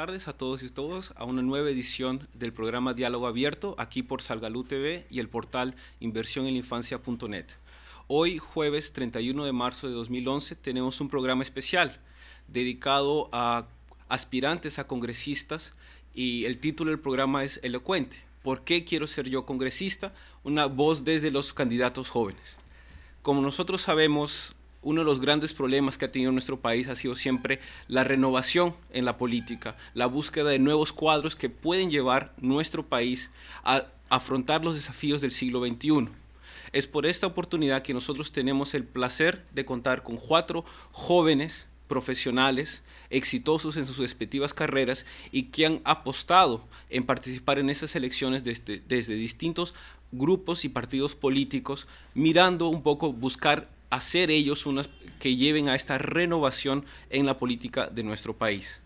tardes a todos y todas a una nueva edición del programa Diálogo Abierto, aquí por Salgalú TV y el portal inversioneninfancia.net. Hoy, jueves 31 de marzo de 2011, tenemos un programa especial dedicado a aspirantes a congresistas y el título del programa es elocuente. ¿Por qué quiero ser yo congresista? Una voz desde los candidatos jóvenes. Como nosotros sabemos, uno de los grandes problemas que ha tenido nuestro país ha sido siempre la renovación en la política, la búsqueda de nuevos cuadros que pueden llevar nuestro país a afrontar los desafíos del siglo XXI. Es por esta oportunidad que nosotros tenemos el placer de contar con 4 jóvenes profesionales exitosos en sus respectivas carreras y que han apostado en participar en esas elecciones desde distintos grupos y partidos políticos, mirando un poco, buscar hacer ellos unas que lleven a esta renovación en la política de nuestro país.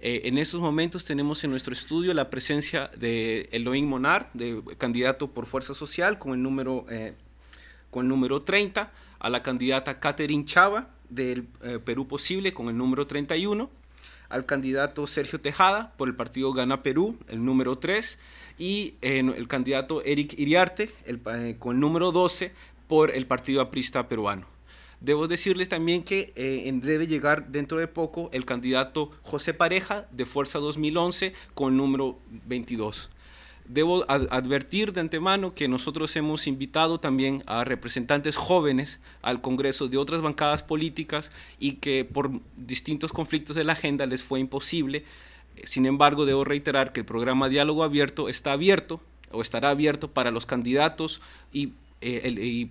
En estos momentos tenemos en nuestro estudio la presencia de Elohim Monar, candidato por Fuerza Social con el número 30, a la candidata Catherine Chava del Perú Posible con el número 31, al candidato Sergio Tejada por el partido Gana Perú, el número 3, y el candidato Eric Iriarte con el número 12 por el Partido Aprista Peruano. Debo decirles también que debe llegar dentro de poco el candidato José Pareja de Fuerza 2011 con el número 22. Debo advertir de antemano que nosotros hemos invitado también a representantes jóvenes al Congreso de otras bancadas políticas y que por distintos conflictos de la agenda les fue imposible. Sin embargo, debo reiterar que el programa Diálogo Abierto está abierto o estará abierto para los candidatos y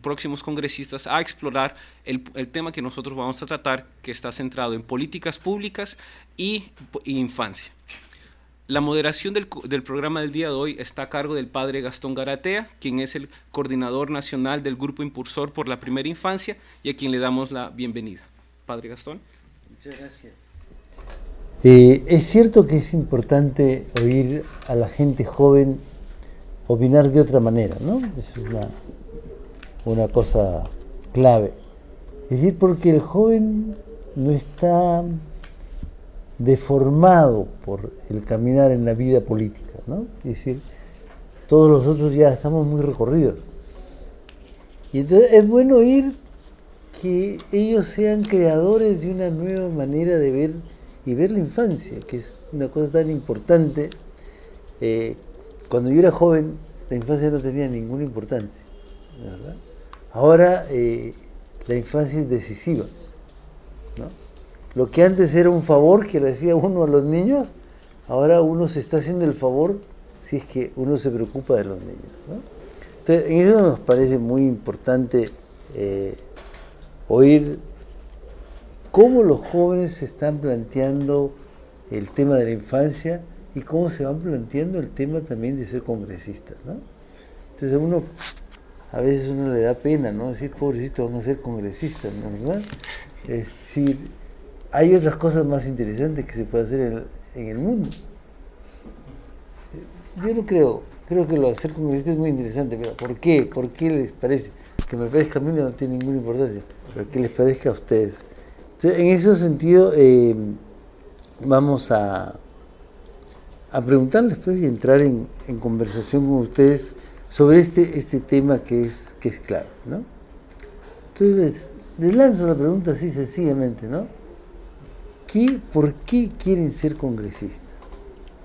próximos congresistas a explorar el tema que nosotros vamos a tratar, que está centrado en políticas públicas y infancia. La moderación del programa del día de hoy está a cargo del padre Gastón Garatea, quien es el coordinador nacional del Grupo Impulsor por la Primera Infancia y a quien le damos la bienvenida. Padre Gastón. Muchas gracias. Es cierto que es importante oír a la gente joven opinar de otra manera, ¿no? Es una cosa clave. Es decir, porque el joven no está deformado por el caminar en la vida política, ¿no? Es decir, todos los otros ya estamos muy recorridos. Y entonces es bueno oír que ellos sean creadores de una nueva manera de ver y ver la infancia, que es una cosa tan importante. Cuando yo era joven, la infancia no tenía ninguna importancia, ¿verdad? Ahora la infancia es decisiva, ¿no? Lo que antes era un favor que le hacía uno a los niños, ahora uno se está haciendo el favor si es que uno se preocupa de los niños, ¿no? Entonces, en eso nos parece muy importante oír cómo los jóvenes se están planteando el tema de la infancia y cómo se van planteando el tema también de ser congresistas, ¿no? Entonces a veces uno le da pena, ¿no? Decir, pobrecito, van a ser congresistas, ¿no? ¿Verdad? Es decir, hay otras cosas más interesantes que se puede hacer en el mundo. Yo no creo que lo de ser congresista es muy interesante, pero ¿por qué? ¿Por qué les parece? Que me parezca a mí no tiene ninguna importancia, pero que les parezca a ustedes. Entonces, en ese sentido, vamos a preguntarles después y entrar en conversación con ustedes sobre este tema que es clave, ¿no? Entonces les lanzo la pregunta así sencillamente, ¿no? ¿Por qué quieren ser congresistas?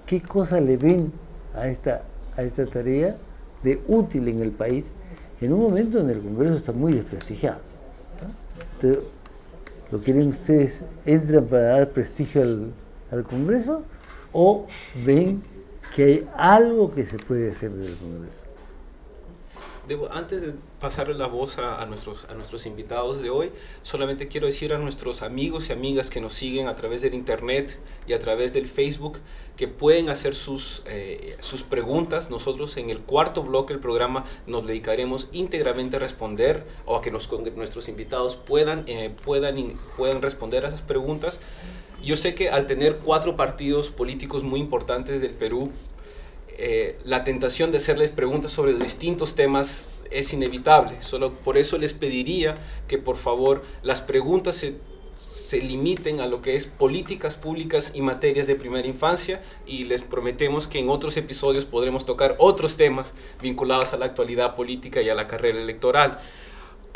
¿Qué cosa le ven a esta tarea de útil en el país en un momento en el Congreso está muy desprestigiado, ¿no? Entonces, ¿lo quieren ustedes, entran para dar prestigio al Congreso o ven que hay algo que se puede hacer desde el Congreso? Antes de pasarle la voz a nuestros invitados de hoy, solamente quiero decir a nuestros amigos y amigas que nos siguen a través del internet y a través del Facebook que pueden hacer sus preguntas. Nosotros en el cuarto bloque del programa nos dedicaremos íntegramente a responder o a que nuestros invitados puedan responder a esas preguntas. Yo sé que al tener 4 partidos políticos muy importantes del Perú, la tentación de hacerles preguntas sobre distintos temas es inevitable. Solo por eso les pediría que por favor las preguntas se limiten a lo que es políticas públicas y materias de primera infancia, y les prometemos que en otros episodios podremos tocar otros temas vinculados a la actualidad política y a la carrera electoral.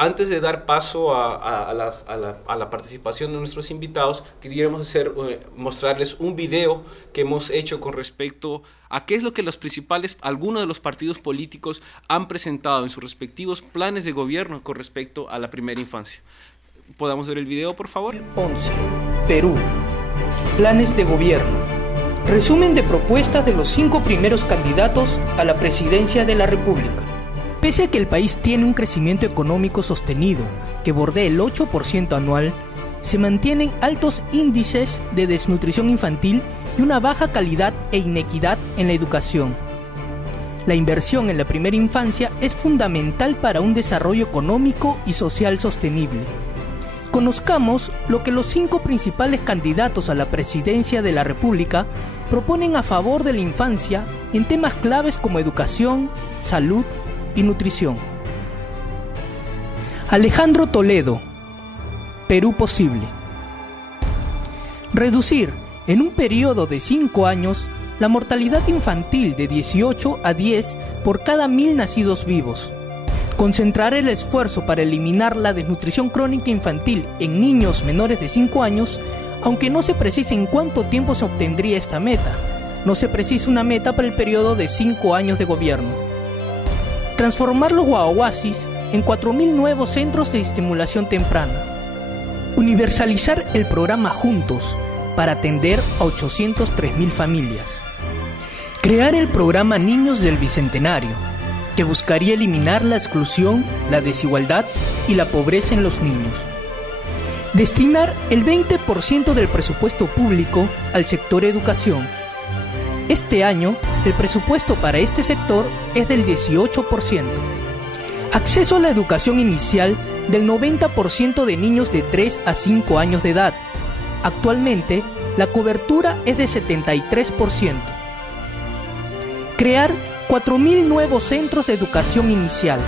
Antes de dar paso a la participación de nuestros invitados, quisiéramos mostrarles un video que hemos hecho con respecto a qué es lo que algunos de los partidos políticos han presentado en sus respectivos planes de gobierno con respecto a la primera infancia. ¿Podamos ver el video, por favor? 11. Perú. Planes de gobierno. Resumen de propuestas de los 5 primeros candidatos a la presidencia de la República. Pese a que el país tiene un crecimiento económico sostenido que bordea el 8% anual, se mantienen altos índices de desnutrición infantil y una baja calidad e inequidad en la educación. La inversión en la primera infancia es fundamental para un desarrollo económico y social sostenible. Conozcamos lo que los 5 principales candidatos a la presidencia de la República proponen a favor de la infancia en temas claves como educación, salud y nutrición. Alejandro Toledo, Perú Posible. Reducir en un periodo de 5 años la mortalidad infantil de 18 a 10 por cada 1000 nacidos vivos. Concentrar el esfuerzo para eliminar la desnutrición crónica infantil en niños menores de 5 años, aunque no se precise en cuánto tiempo se obtendría esta meta. No se precisa una meta para el periodo de 5 años de gobierno. Transformar los guaguasis en 4.000 nuevos centros de estimulación temprana. Universalizar el programa Juntos para atender a 803.000 familias. Crear el programa Niños del Bicentenario, que buscaría eliminar la exclusión, la desigualdad y la pobreza en los niños. Destinar el 20% del presupuesto público al sector educación. Este año, el presupuesto para este sector es del 18%. Acceso a la educación inicial del 90% de niños de 3 a 5 años de edad. Actualmente, la cobertura es de 73%. Crear 4.000 nuevos centros de educación inicial.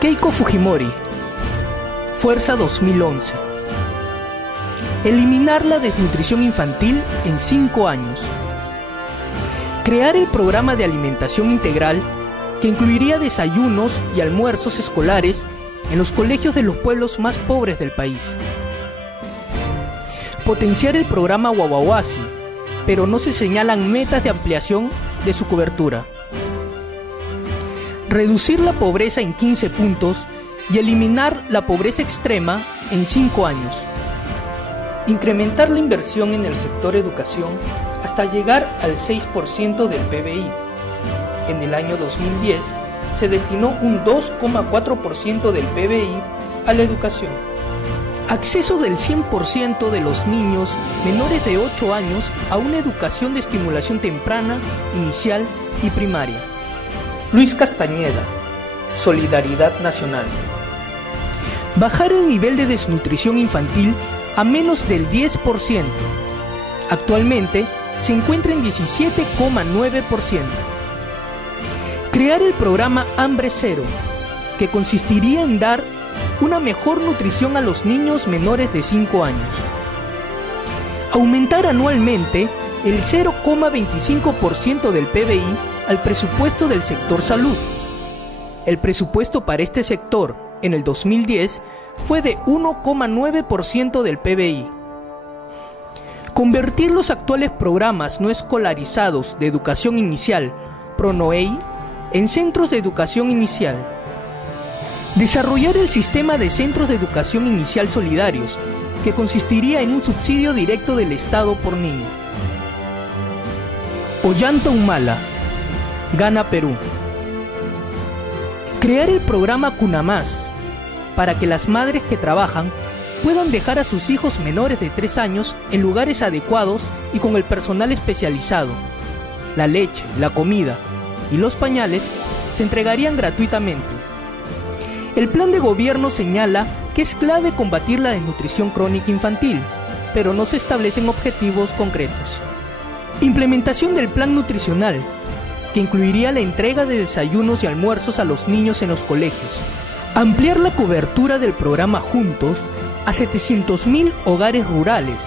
Keiko Fujimori, Fuerza 2011. Eliminar la desnutrición infantil en 5 años. Crear el programa de alimentación integral que incluiría desayunos y almuerzos escolares en los colegios de los pueblos más pobres del país. Potenciar el programa Guaguaguasi, pero no se señalan metas de ampliación de su cobertura. Reducir la pobreza en 15 puntos y eliminar la pobreza extrema en 5 años. Incrementar la inversión en el sector educación hasta llegar al 6% del PBI. En el año 2010 se destinó un 2,4% del PBI a la educación. Acceso del 100% de los niños menores de 8 años a una educación de estimulación temprana, inicial y primaria. Luis Castañeda, Solidaridad Nacional. Bajar el nivel de desnutrición infantil a menos del 10%. Actualmente se encuentra en 17,9%. Crear el programa Hambre Cero, que consistiría en dar una mejor nutrición a los niños menores de 5 años. Aumentar anualmente el 0,25% del PBI al presupuesto del sector salud. El presupuesto para este sector en el 2010 fue de 1,9% del PBI. Convertir los actuales programas no escolarizados de educación inicial, PRONOEI, en centros de educación inicial. Desarrollar el sistema de centros de educación inicial solidarios, que consistiría en un subsidio directo del Estado por niño. Ollanta Humala, Gana Perú. Crear el programa Cunamás, para que las madres que trabajan puedan dejar a sus hijos menores de 3 años en lugares adecuados y con el personal especializado. La leche, la comida y los pañales se entregarían gratuitamente. El plan de gobierno señala que es clave combatir la desnutrición crónica infantil, pero no se establecen objetivos concretos. Implementación del plan nutricional, que incluiría la entrega de desayunos y almuerzos a los niños en los colegios. Ampliar la cobertura del programa Juntos a 700.000 hogares rurales.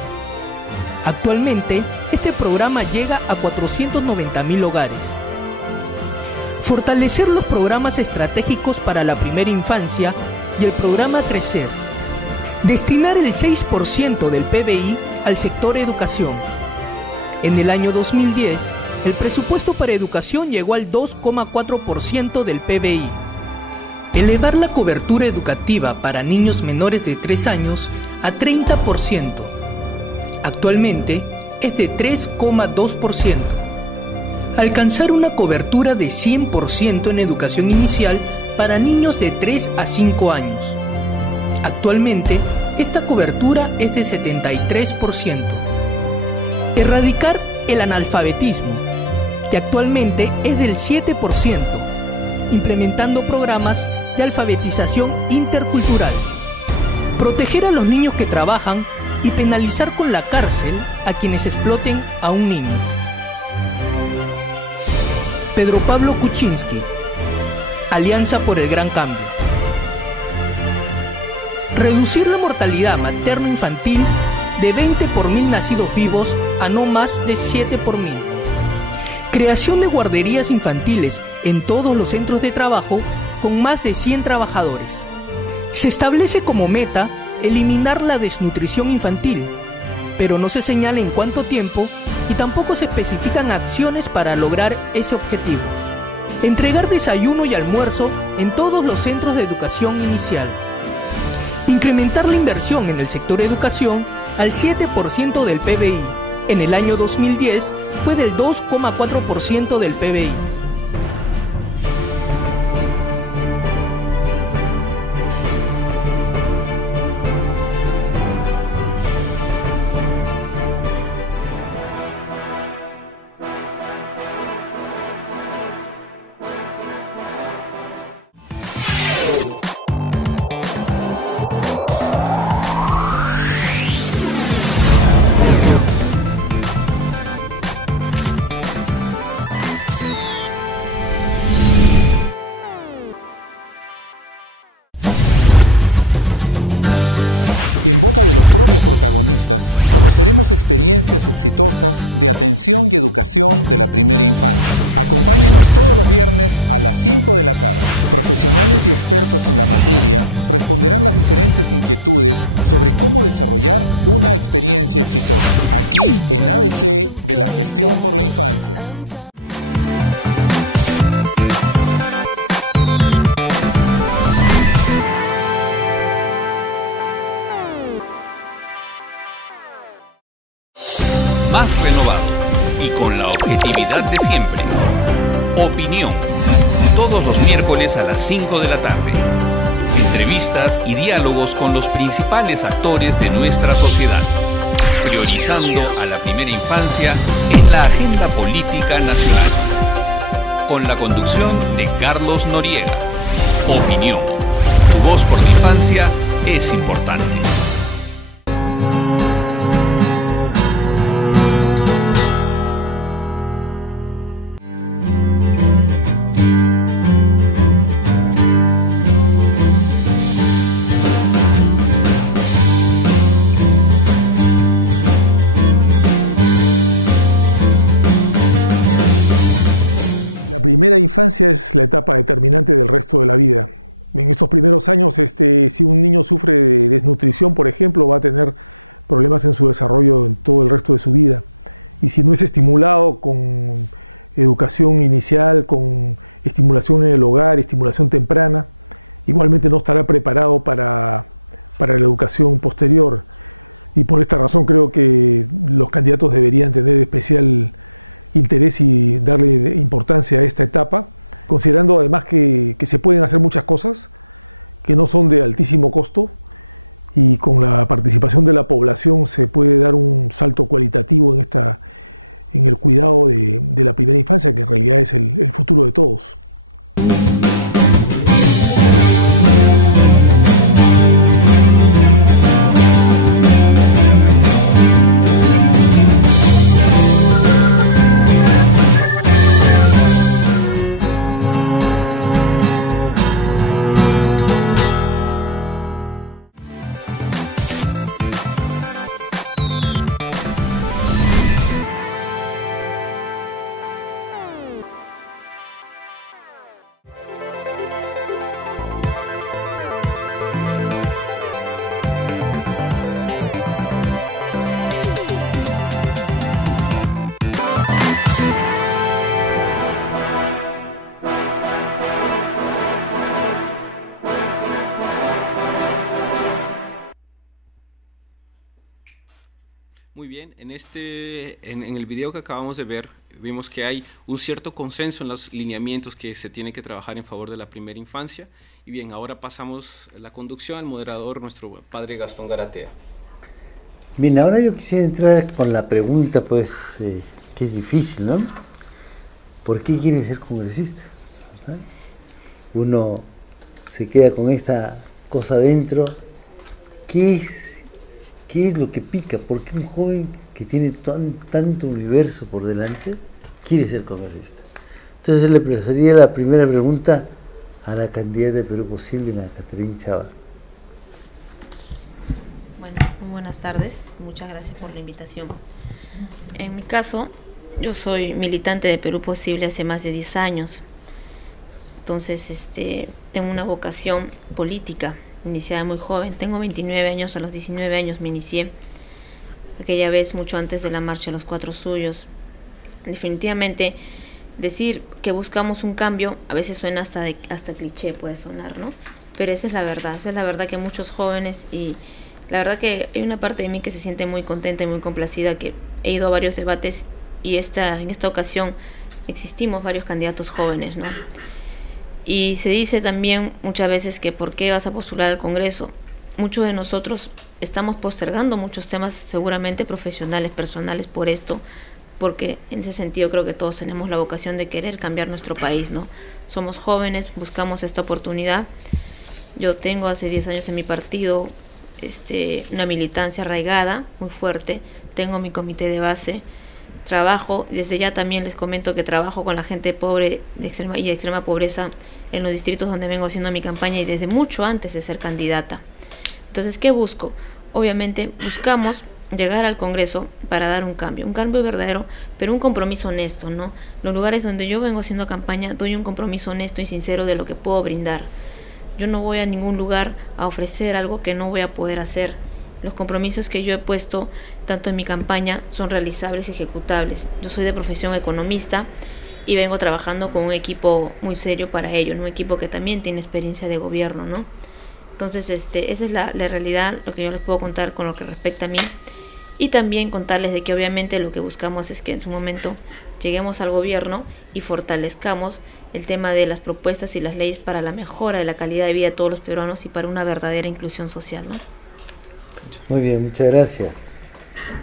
Actualmente, este programa llega a 490.000 hogares. Fortalecer los programas estratégicos para la primera infancia y el programa Crecer. Destinar el 6% del PBI al sector educación. En el año 2010, el presupuesto para educación llegó al 2,4% del PBI. Elevar la cobertura educativa para niños menores de 3 años a 30%. Actualmente es de 3,2%. Alcanzar una cobertura de 100% en educación inicial para niños de 3 a 5 años. Actualmente, esta cobertura es de 73%. Erradicar el analfabetismo, que actualmente es del 7%, implementando programas de alfabetización intercultural. Proteger a los niños que trabajan y penalizar con la cárcel a quienes exploten a un niño. Pedro Pablo Kuczynski, Alianza por el Gran Cambio. Reducir la mortalidad materno-infantil de 20 por 1000 nacidos vivos a no más de 7 por 1000. Creación de guarderías infantiles en todos los centros de trabajo con más de 100 trabajadores. Se establece como meta eliminar la desnutrición infantil, pero no se señala en cuánto tiempo y tampoco se especifican acciones para lograr ese objetivo. Entregar desayuno y almuerzo en todos los centros de educación inicial. Incrementar la inversión en el sector educación al 7% del PBI. En el año 2010 fue del 2,4% del PBI. En boca de los propios protagonistas, conoceremos experiencias exitosas de atención y educación de la primera infancia. Acompáñenos todos los viernes a las 5 de la tarde. Profesionales y expertos en la materia responderán las diferentes inquietudes sobre cómo desarrollar una experiencia exitosa. Aquí en ABC de la Gestión por la Infancia. Más renovado y con la objetividad de siempre. Opinión. Todos los miércoles a las 5 de la tarde. Entrevistas y diálogos con los principales actores de nuestra sociedad. Priorizando a la primera infancia en la agenda política nacional. Con la conducción de Carlos Noriega. Opinión. Tu voz por la infancia es importante. La primera infancia es la etapa determinante del resto de la vida. En estos primeros años, si un niño sufre de desnutrición, por ejemplo, va a tener problemas en su desarrollo en todo el resto de su vida. Y si no es estimulado con educación inicial, con estimulación en el hogar, estimulación temprana, igualmente no estará preparado para la educación posterior. Y por esta razón creo que los candidatos deberían tener especial interés y darle importancia a esta etapa, considerando además que se pueden hacer muchas cosas que no son de altísimo costo y con la participación de la población se puede dar un salto cualitativo en el cuidado de la primera infancia, que en realidad es el futuro de todos. En el video que acabamos de ver, vimos que hay un cierto consenso en los lineamientos que se tiene que trabajar en favor de la primera infancia. Y bien, ahora pasamos la conducción al moderador, nuestro padre Gastón Garatea. Bien, ahora yo quisiera entrar con la pregunta, pues, que es difícil, ¿no? ¿Por qué quiere ser congresista? ¿Verdad? Uno se queda con esta cosa dentro. ¿Qué es lo que pica? ¿Por qué un joven que tiene tanto universo por delante quiere ser congresista? Entonces le pasaría la primera pregunta a la candidata de Perú Posible, a Catherine Chava. Bueno, muy buenas tardes. Muchas gracias por la invitación. En mi caso, yo soy militante de Perú Posible hace más de 10 años. Entonces, tengo una vocación política, iniciada muy joven. Tengo 29 años, a los 19 años me inicié. Aquella vez, mucho antes de la Marcha de los Cuatro Suyos. Definitivamente, decir que buscamos un cambio, a veces suena hasta cliché, puede sonar, ¿no? Pero esa es la verdad que muchos jóvenes, y la verdad que hay una parte de mí que se siente muy contenta y muy complacida, que he ido a varios debates y en esta ocasión existimos varios candidatos jóvenes, ¿no? Y se dice también muchas veces que ¿por qué vas a postular al Congreso? Muchos de nosotros estamos postergando muchos temas seguramente profesionales, personales por esto, porque en ese sentido creo que todos tenemos la vocación de querer cambiar nuestro país, ¿no? Somos jóvenes, buscamos esta oportunidad. Yo tengo hace 10 años en mi partido una militancia arraigada, muy fuerte. Tengo mi comité de base, trabajo, desde ya también les comento que trabajo con la gente pobre de extrema pobreza en los distritos donde vengo haciendo mi campaña y desde mucho antes de ser candidata. Entonces, ¿qué busco? Obviamente buscamos llegar al Congreso para dar un cambio verdadero, pero un compromiso honesto, ¿no? Los lugares donde yo vengo haciendo campaña doy un compromiso honesto y sincero de lo que puedo brindar. Yo no voy a ningún lugar a ofrecer algo que no voy a poder hacer. Los compromisos que yo he puesto, tanto en mi campaña, son realizables y ejecutables. Yo soy de profesión economista y vengo trabajando con un equipo muy serio para ello, ¿no? Un equipo que también tiene experiencia de gobierno, ¿no? Entonces, esa es la realidad, lo que yo les puedo contar con lo que respecta a mí. Y también contarles de que obviamente lo que buscamos es que en su momento lleguemos al gobierno y fortalezcamos el tema de las propuestas y las leyes para la mejora de la calidad de vida de todos los peruanos y para una verdadera inclusión social, ¿no? Muy bien, muchas gracias.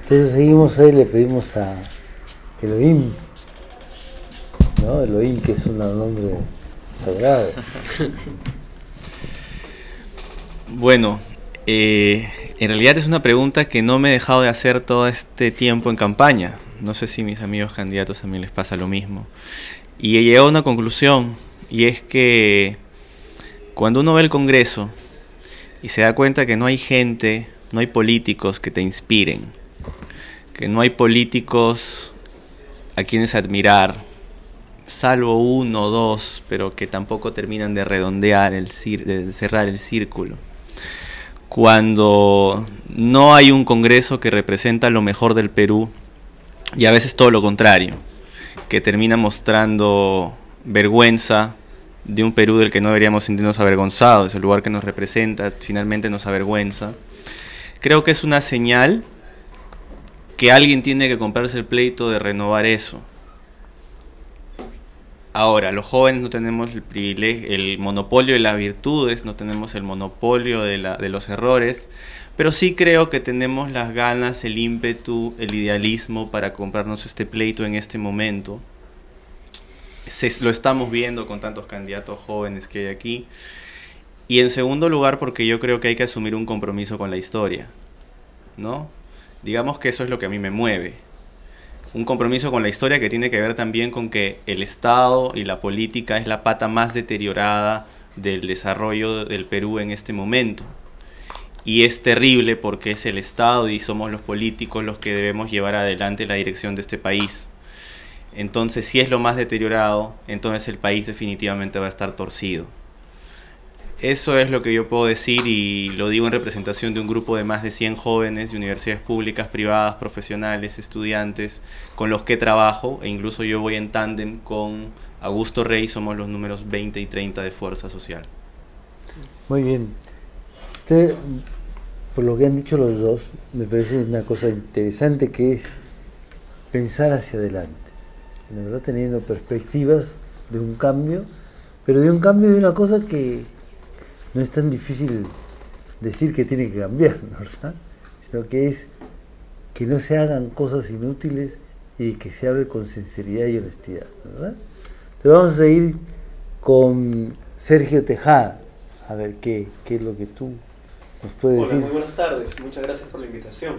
Entonces seguimos ahí, le pedimos a Elohim, ¿no? Elohim, que es un nombre sagrado. Bueno, en realidad es una pregunta que no me he dejado de hacer todo este tiempo en campaña. No sé si mis amigos candidatos también les pasa lo mismo. Y he llegado a una conclusión, y es que cuando uno ve el Congreso y se da cuenta que no hay gente, no hay políticos que te inspiren, que no hay políticos a quienes admirar, salvo uno o dos, pero que tampoco terminan de redondear, de cerrar el círculo. Cuando no hay un Congreso que representa lo mejor del Perú, y a veces todo lo contrario, que termina mostrando vergüenza de un Perú del que no deberíamos sentirnos avergonzados, el lugar que nos representa finalmente nos avergüenza. Creo que es una señal que alguien tiene que comprarse el pleito de renovar eso. Ahora, los jóvenes no tenemos el monopolio de las virtudes, no tenemos el monopolio de los errores, pero sí creo que tenemos las ganas, el ímpetu, el idealismo para comprarnos este pleito en este momento. Lo estamos viendo con tantos candidatos jóvenes que hay aquí. Y en segundo lugar, porque yo creo que hay que asumir un compromiso con la historia, ¿no? Digamos que eso es lo que a mí me mueve. Un compromiso con la historia que tiene que ver también con que el Estado y la política es la pata más deteriorada del desarrollo del Perú en este momento. Y es terrible porque es el Estado y somos los políticos los que debemos llevar adelante la dirección de este país. Entonces, si es lo más deteriorado, entonces el país definitivamente va a estar torcido. Eso es lo que yo puedo decir, y lo digo en representación de un grupo de más de 100 jóvenes de universidades públicas, privadas, profesionales, estudiantes, con los que trabajo, e incluso yo voy en tándem con Augusto Rey, somos los números 20 y 30 de Fuerza Social. Muy bien. por lo que han dicho los dos, me parece una cosa interesante, que es pensar hacia adelante, de verdad, teniendo perspectivas de un cambio, pero de un cambio de una cosa que no es tan difícil decir que tiene que cambiar, ¿no? ¿verdad? Sino que es que no se hagan cosas inútiles y que se hable con sinceridad y honestidad, ¿verdad? Entonces vamos a seguir con Sergio Tejada, a ver qué es lo que tú nos puedes decir. Hola, muy buenas tardes, muchas gracias por la invitación.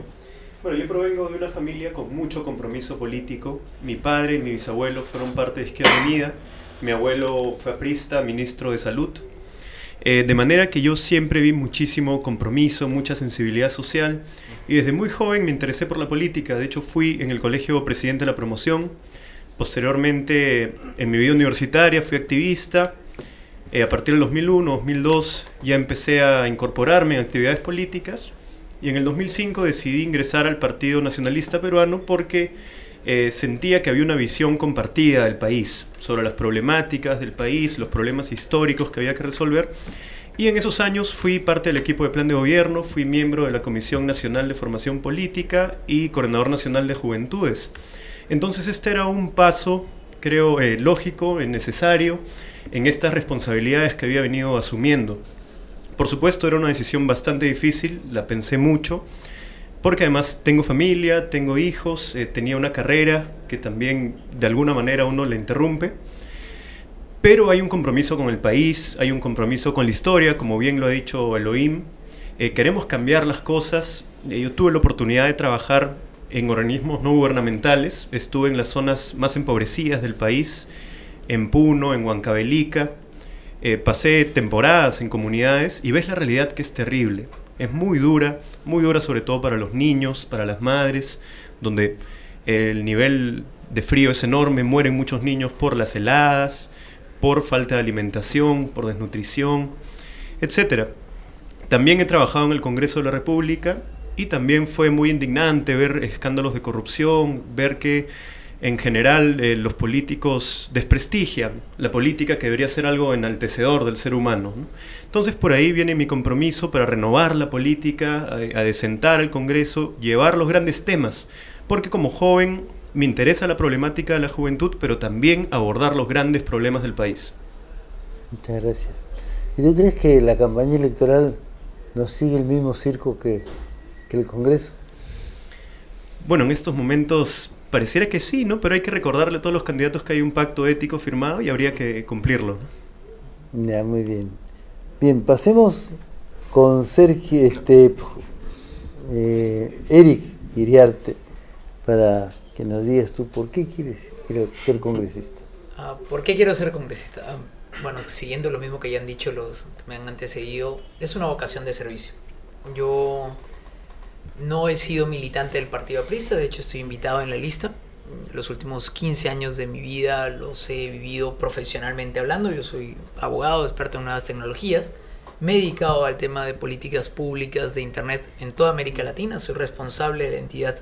Bueno, yo provengo de una familia con mucho compromiso político. Mi padre y mi bisabuelo fueron parte de Izquierda Unida, mi abuelo fue aprista, ministro de Salud, de manera que yo siempre vi muchísimo compromiso, mucha sensibilidad social, y desde muy joven me interesé por la política. De hecho, fui en el colegio presidente de la promoción. Posteriormente, en mi vida universitaria, fui activista. A partir del 2001, 2002, ya empecé a incorporarme en actividades políticas, y en el 2005 decidí ingresar al Partido Nacionalista Peruano porque sentía que había una visión compartida del país, sobre las problemáticas del país, los problemas históricos que había que resolver. Y en esos años fui parte del equipo de plan de gobierno, fui miembro de la Comisión Nacional de Formación Política y coordinador nacional de Juventudes. Entonces este era un paso, creo, lógico, necesario, en estas responsabilidades que había venido asumiendo. Por supuesto, era una decisión bastante difícil, la pensé mucho, porque además tengo familia, tengo hijos, tenía una carrera que también de alguna manera uno la interrumpe, pero hay un compromiso con el país, hay un compromiso con la historia, como bien lo ha dicho Elohim. Queremos cambiar las cosas. Yo tuve la oportunidad de trabajar en organismos no gubernamentales, estuve en las zonas más empobrecidas del país, en Puno, en Huancavelica, pasé temporadas en comunidades y ves la realidad, que es terrible. Es muy dura sobre todo para los niños, para las madres, donde el nivel de frío es enorme, mueren muchos niños por las heladas, por falta de alimentación, por desnutrición, etc. También he trabajado en el Congreso de la República y también fue muy indignante ver escándalos de corrupción, ver que en general los políticos desprestigian la política, que debería ser algo enaltecedor del ser humano, ¿no? Entonces por ahí viene mi compromiso para renovar la política, a decentar el Congreso, llevar los grandes temas, porque como joven me interesa la problemática de la juventud, pero también abordar los grandes problemas del país. Muchas gracias. ¿Y tú crees que la campaña electoral nos sigue el mismo circo que el Congreso? Bueno, en estos momentos pareciera que sí, ¿no? Pero hay que recordarle a todos los candidatos que hay un pacto ético firmado y habría que cumplirlo. Ya, muy bien. Bien, pasemos con Sergio, Eric Iriarte, para que nos digas tú por qué quieres ser congresista. ¿Por qué quiero ser congresista? Bueno, siguiendo lo mismo que ya han dicho los que me han antecedido, es una vocación de servicio. Yo no he sido militante del Partido Aprista, de hecho estoy invitado en la lista. Los últimos 15 años de mi vida los he vivido profesionalmente hablando. Yo soy abogado, experto en nuevas tecnologías. Me he dedicado al tema de políticas públicas de Internet en toda América Latina. Soy responsable de la entidad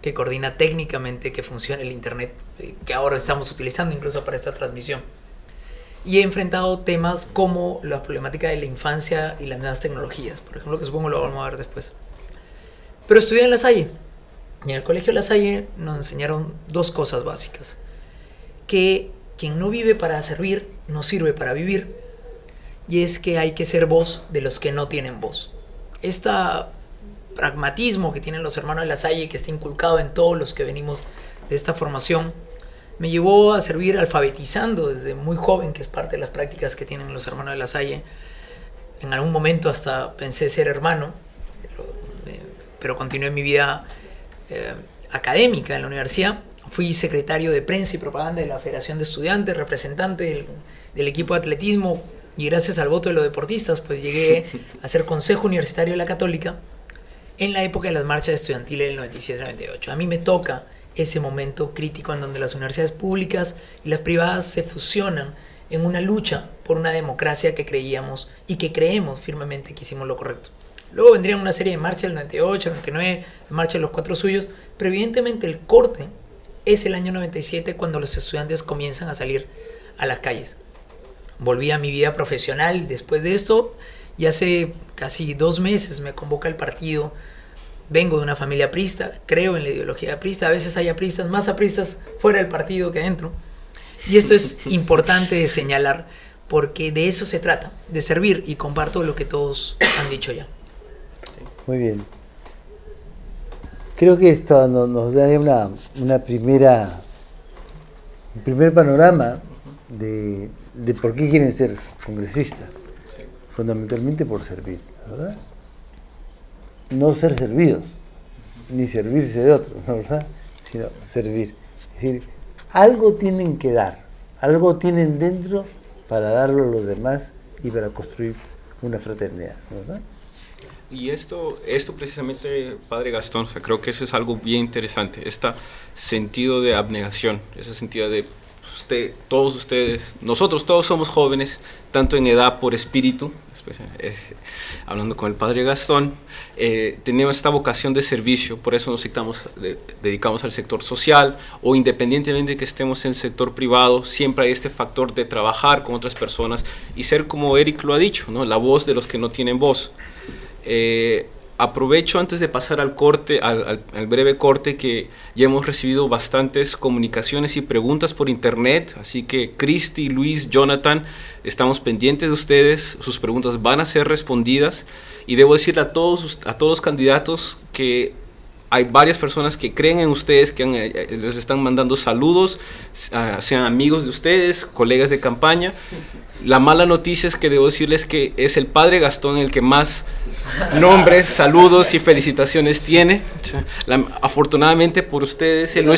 que coordina técnicamente que funcione el Internet, que ahora estamos utilizando incluso para esta transmisión. Y he enfrentado temas como la problemática de la infancia y las nuevas tecnologías, por ejemplo, que supongo lo vamos a ver después. Pero estudié en La Salle, y en el colegio La Salle nos enseñaron dos cosas básicas: que quien no vive para servir, no sirve para vivir, y es que hay que ser voz de los que no tienen voz. Este pragmatismo que tienen los hermanos de La Salle, que está inculcado en todos los que venimos de esta formación, me llevó a servir alfabetizando desde muy joven, que es parte de las prácticas que tienen los hermanos de La Salle. En algún momento hasta pensé ser hermano, pero continué mi vida académica en la universidad. Fui secretario de prensa y propaganda de la Federación de Estudiantes, representante del equipo de atletismo, y gracias al voto de los deportistas pues llegué a ser consejo universitario de la Católica en la época de las marchas estudiantiles del 97-98. A mí me toca ese momento crítico en donde las universidades públicas y las privadas se fusionan en una lucha por una democracia que creíamos y que creemos firmemente que hicimos lo correcto. Luego vendrían una serie de marchas del 98, 99, marcha de los Cuatro Suyos, pero evidentemente el corte es el año 97, cuando los estudiantes comienzan a salir a las calles. Volví a mi vida profesional después de esto Y hace casi 2 meses me convoca el partido. Vengo de una familia aprista, creo en la ideología aprista. A veces hay apristas, más apristas fuera del partido que adentro. Y esto es importante de señalar, porque de eso se trata, de servir, y comparto lo que todos han dicho ya. Muy bien. Creo que esto nos da un primer panorama de por qué quieren ser congresistas. Fundamentalmente por servir, ¿verdad? No ser servidos, ni servirse de otros, ¿verdad? Sino servir. Es decir, algo tienen que dar, algo tienen dentro para darlo a los demás y para construir una fraternidad, ¿verdad? Y esto precisamente, Padre Gastón, o sea, creo que eso es algo bien interesante, este sentido de abnegación, ese sentido de todos ustedes, nosotros todos somos jóvenes, tanto en edad por espíritu, hablando con el Padre Gastón, tenemos esta vocación de servicio, por eso nos dedicamos al sector social, o independientemente de que estemos en el sector privado, siempre hay este factor de trabajar con otras personas y ser, como Eric lo ha dicho, ¿no? La voz de los que no tienen voz. Aprovecho antes de pasar al corte, al breve corte, que ya hemos recibido bastantes comunicaciones y preguntas por internet, así que Cristi, Luis, Jonathan, estamos pendientes de ustedes, sus preguntas van a ser respondidas, y debo decirle a todos los candidatos que hay varias personas que creen en ustedes, que les están mandando saludos, sean amigos de ustedes, colegas de campaña. La mala noticia es que debo decirles que es el Padre Gastón el que más nombres, saludos y felicitaciones tiene. Afortunadamente por ustedes, él no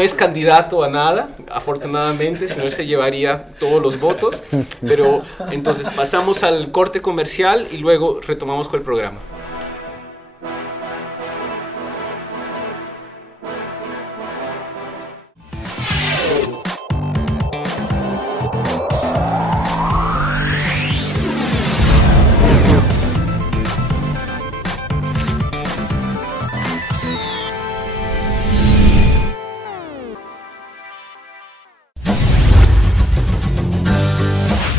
es candidato a nada, afortunadamente, si no él se llevaría todos los votos. Pero entonces pasamos al corte comercial y luego retomamos con el programa.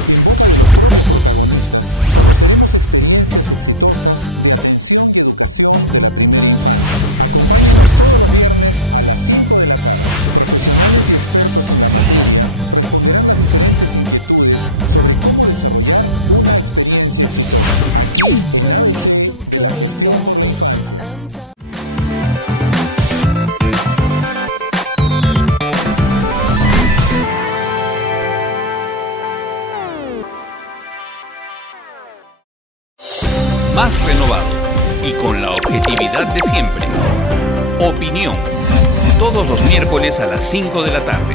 En boca de los propios protagonistas, conoceremos experiencias exitosas de atención y educación de la primera infancia. Acompáñenos todos los viernes a las 5 de la tarde. Profesionales y expertos en la materia responderán las diferentes inquietudes sobre cómo desarrollar una experiencia exitosa. Aquí en ABC de la Gestión por la Infancia. Más renovado y con la objetividad de siempre. Opinión. Todos los miércoles a las 5 de la tarde.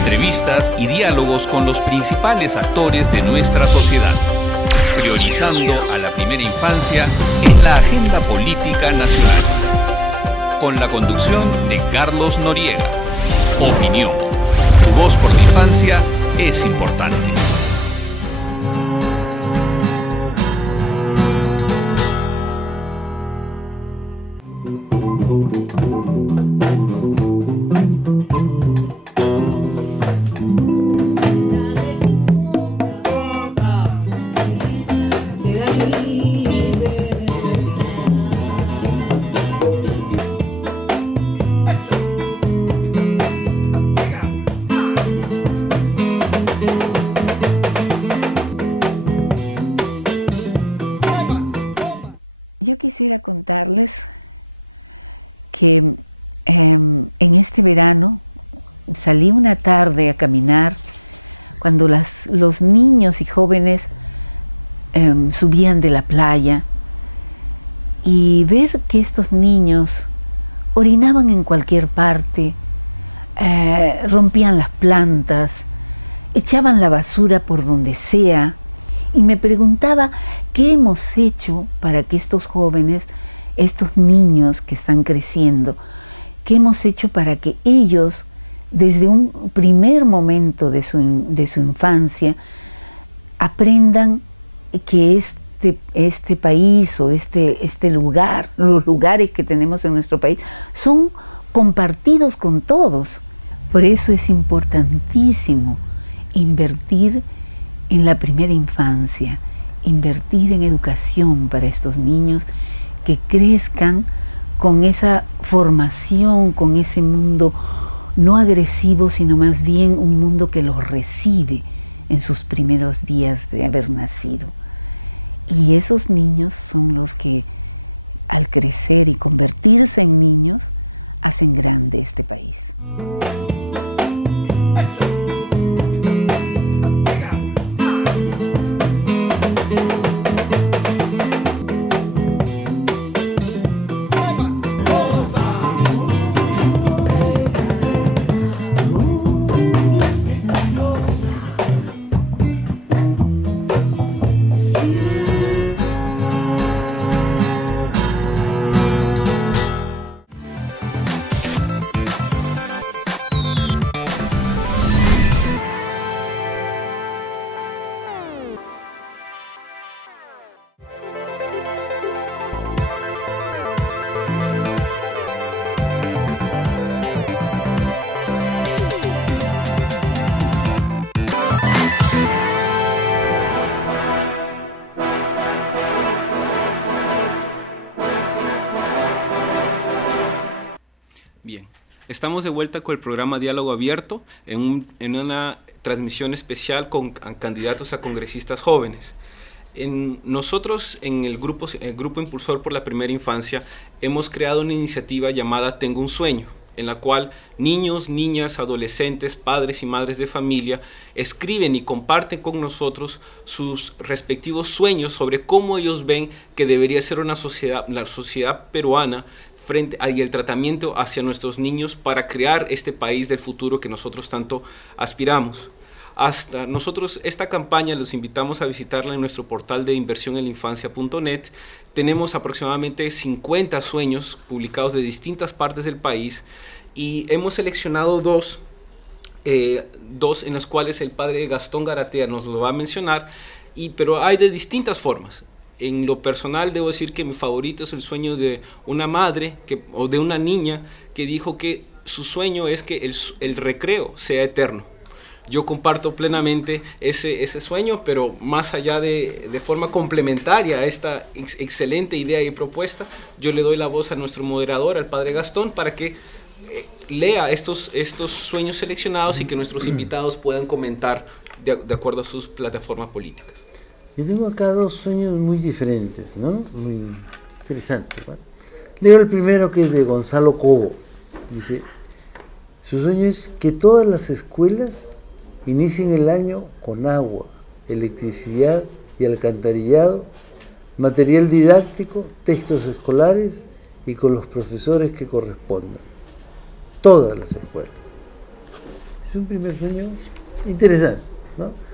Entrevistas y diálogos con los principales actores de nuestra sociedad. Priorizando a la primera infancia en la agenda política nacional. Con la conducción de Carlos Noriega. Opinión. Tu voz por la infancia es importante. Yo quisiera contarles que en este verano salí una tarde a caminar cuando los niños y jóvenes subían de la playa, y ver que estos niños orinaban en cualquier parte, rompían las plantas, echaban la basura por donde sea. Y me preguntaba qué hemos hecho para que estos jóvenes, estos niños que están creciendo, qué hemos hecho para que ellos, desde un primer momento de su infancia, aprendan que este país o este lugar, los lugares que tenemos en nuestro país, son compartidos con todos. Por eso es importantísimo invertir en la primera infancia, invertir en educación para estos niños que crezcan con esa formación, con ese mundo no agresivo, sino más bien un mundo que los recibe en sus primeros días de haber nacido. Y esos niños son los que, al crecer y convertirse en niños, hacen grande este país. Estamos de vuelta con el programa Diálogo Abierto en una transmisión especial con candidatos a congresistas jóvenes. Nosotros en el grupo Impulsor por la Primera Infancia hemos creado una iniciativa llamada Tengo un Sueño, en la cual niños, niñas, adolescentes, padres y madres de familia escriben y comparten con nosotros sus respectivos sueños sobre cómo ellos ven que debería ser la sociedad peruana frente y el tratamiento hacia nuestros niños para crear este país del futuro que nosotros tanto aspiramos. Hasta nosotros esta campaña los invitamos a visitarla en nuestro portal de inversionelinfancia.net. Tenemos aproximadamente 50 sueños publicados de distintas partes del país y hemos seleccionado dos en los cuales el padre Gastón Garatea nos lo va a mencionar, pero hay de distintas formas. En lo personal debo decir que mi favorito es el sueño de una madre o de una niña que dijo que su sueño es que el recreo sea eterno. Yo comparto plenamente ese sueño, pero más allá de forma complementaria a esta excelente idea y propuesta, yo le doy la voz a nuestro moderador, al padre Gastón, para que lea estos sueños seleccionados y que nuestros invitados puedan comentar de acuerdo a sus plataformas políticas. Yo tengo acá dos sueños muy diferentes, ¿no? Muy interesantes. ¿no? Leo el primero, que es de Gonzalo Cobo. Dice, su sueño es que todas las escuelas inicien el año con agua, electricidad y alcantarillado, material didáctico, textos escolares y con los profesores que correspondan. Todas las escuelas. Es un primer sueño interesante, ¿no?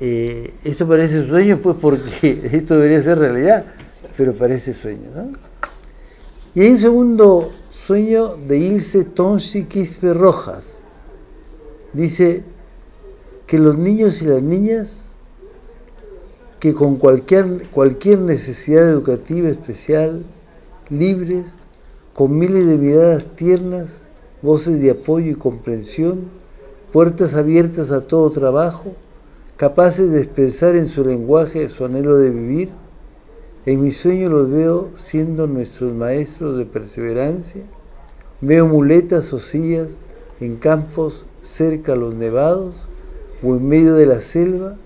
Esto parece sueño, pues, porque esto debería ser realidad, pero parece sueño, ¿no? Y hay un segundo sueño de Ilse Tonsi Quispe Rojas. Dice que los niños y las niñas que con cualquier necesidad educativa especial, libres, con miles de miradas tiernas, voces de apoyo y comprensión, puertas abiertas a todo trabajo, capaces de expresar en su lenguaje su anhelo de vivir. En mi sueño los veo siendo nuestros maestros de perseverancia. Veo muletas o sillas en campos cerca a los nevados o en medio de la selva,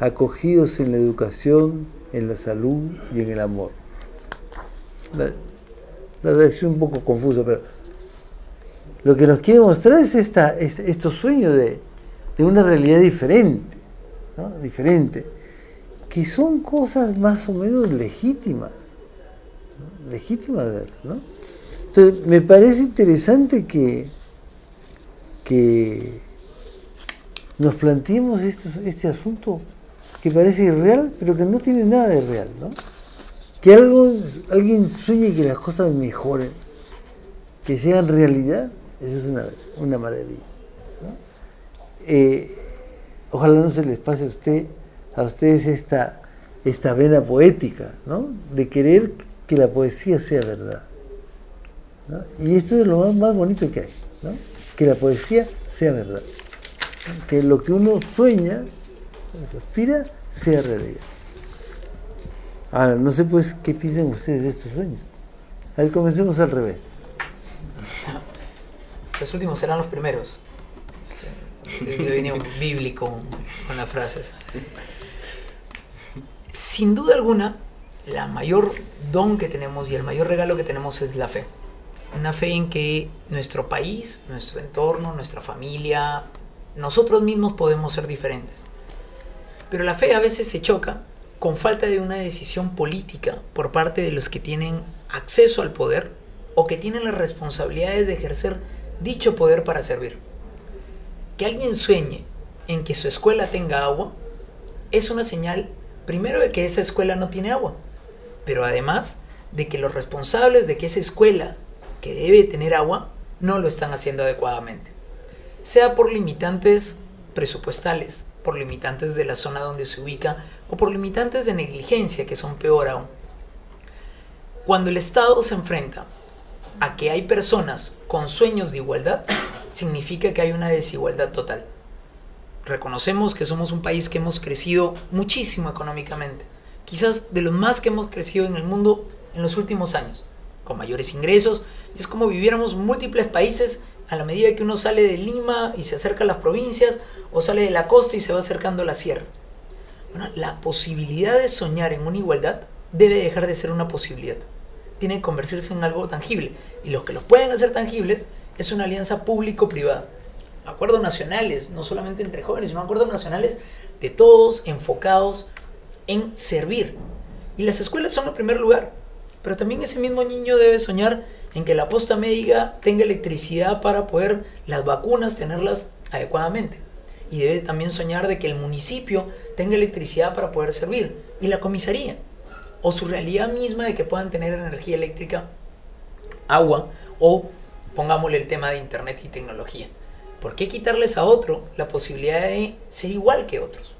acogidos en la educación, en la salud y en el amor. La redacción un poco confusa, pero lo que nos quiere mostrar es estos sueños de una realidad diferente, ¿no? Diferente, que son cosas más o menos legítimas, ¿no? Legítimas, ¿no? Entonces, me parece interesante que nos planteemos este asunto que parece irreal, pero que no tiene nada de real, ¿no? Que alguien sueñe que las cosas mejoren, que sean realidad, eso es una maravilla, ¿no? Ojalá no se les pase a ustedes esta vena poética, ¿no? De querer que la poesía sea verdad, ¿no? Y esto es lo más bonito que hay, ¿no? Que la poesía sea verdad, ¿no? Que lo que uno sueña aspira sea realidad. Ahora, no sé pues qué piensan ustedes de estos sueños. A ver, comencemos al revés. Los últimos serán los primeros. He venido bíblico con las frases. Sin duda alguna, la mayor don que tenemos y el mayor regalo que tenemos es la fe. Una fe en que nuestro país, nuestro entorno, nuestra familia, nosotros mismos podemos ser diferentes. Pero la fe a veces se choca con falta de una decisión política por parte de los que tienen acceso al poder o que tienen las responsabilidades de ejercer dicho poder para servir. Que alguien sueñe en que su escuela tenga agua es una señal, primero, de que esa escuela no tiene agua, pero además de que los responsables de que esa escuela que debe tener agua no lo están haciendo adecuadamente, sea por limitantes presupuestales, por limitantes de la zona donde se ubica o por limitantes de negligencia, que son peor aún. Cuando el Estado se enfrenta a que hay personas con sueños de igualdad, significa que hay una desigualdad total. Reconocemos que somos un país que hemos crecido muchísimo económicamente, quizás de los más que hemos crecido en el mundo en los últimos años, con mayores ingresos, y es como viviéramos múltiples países a la medida que uno sale de Lima y se acerca a las provincias, o sale de la costa y se va acercando a la sierra. Bueno, la posibilidad de soñar en una igualdad debe dejar de ser una posibilidad. Tiene que convertirse en algo tangible. Y los que los pueden hacer tangibles es una alianza público-privada. Acuerdos nacionales, no solamente entre jóvenes, sino acuerdos nacionales de todos enfocados en servir. Y las escuelas son el primer lugar. Pero también ese mismo niño debe soñar en que la posta médica tenga electricidad para poder las vacunas tenerlas adecuadamente. Y debe también soñar de que el municipio tenga electricidad para poder servir. Y la comisaría. O su realidad misma de que puedan tener energía eléctrica, agua, o pongámosle el tema de internet y tecnología. ¿Por qué quitarles a otro la posibilidad de ser igual que otros?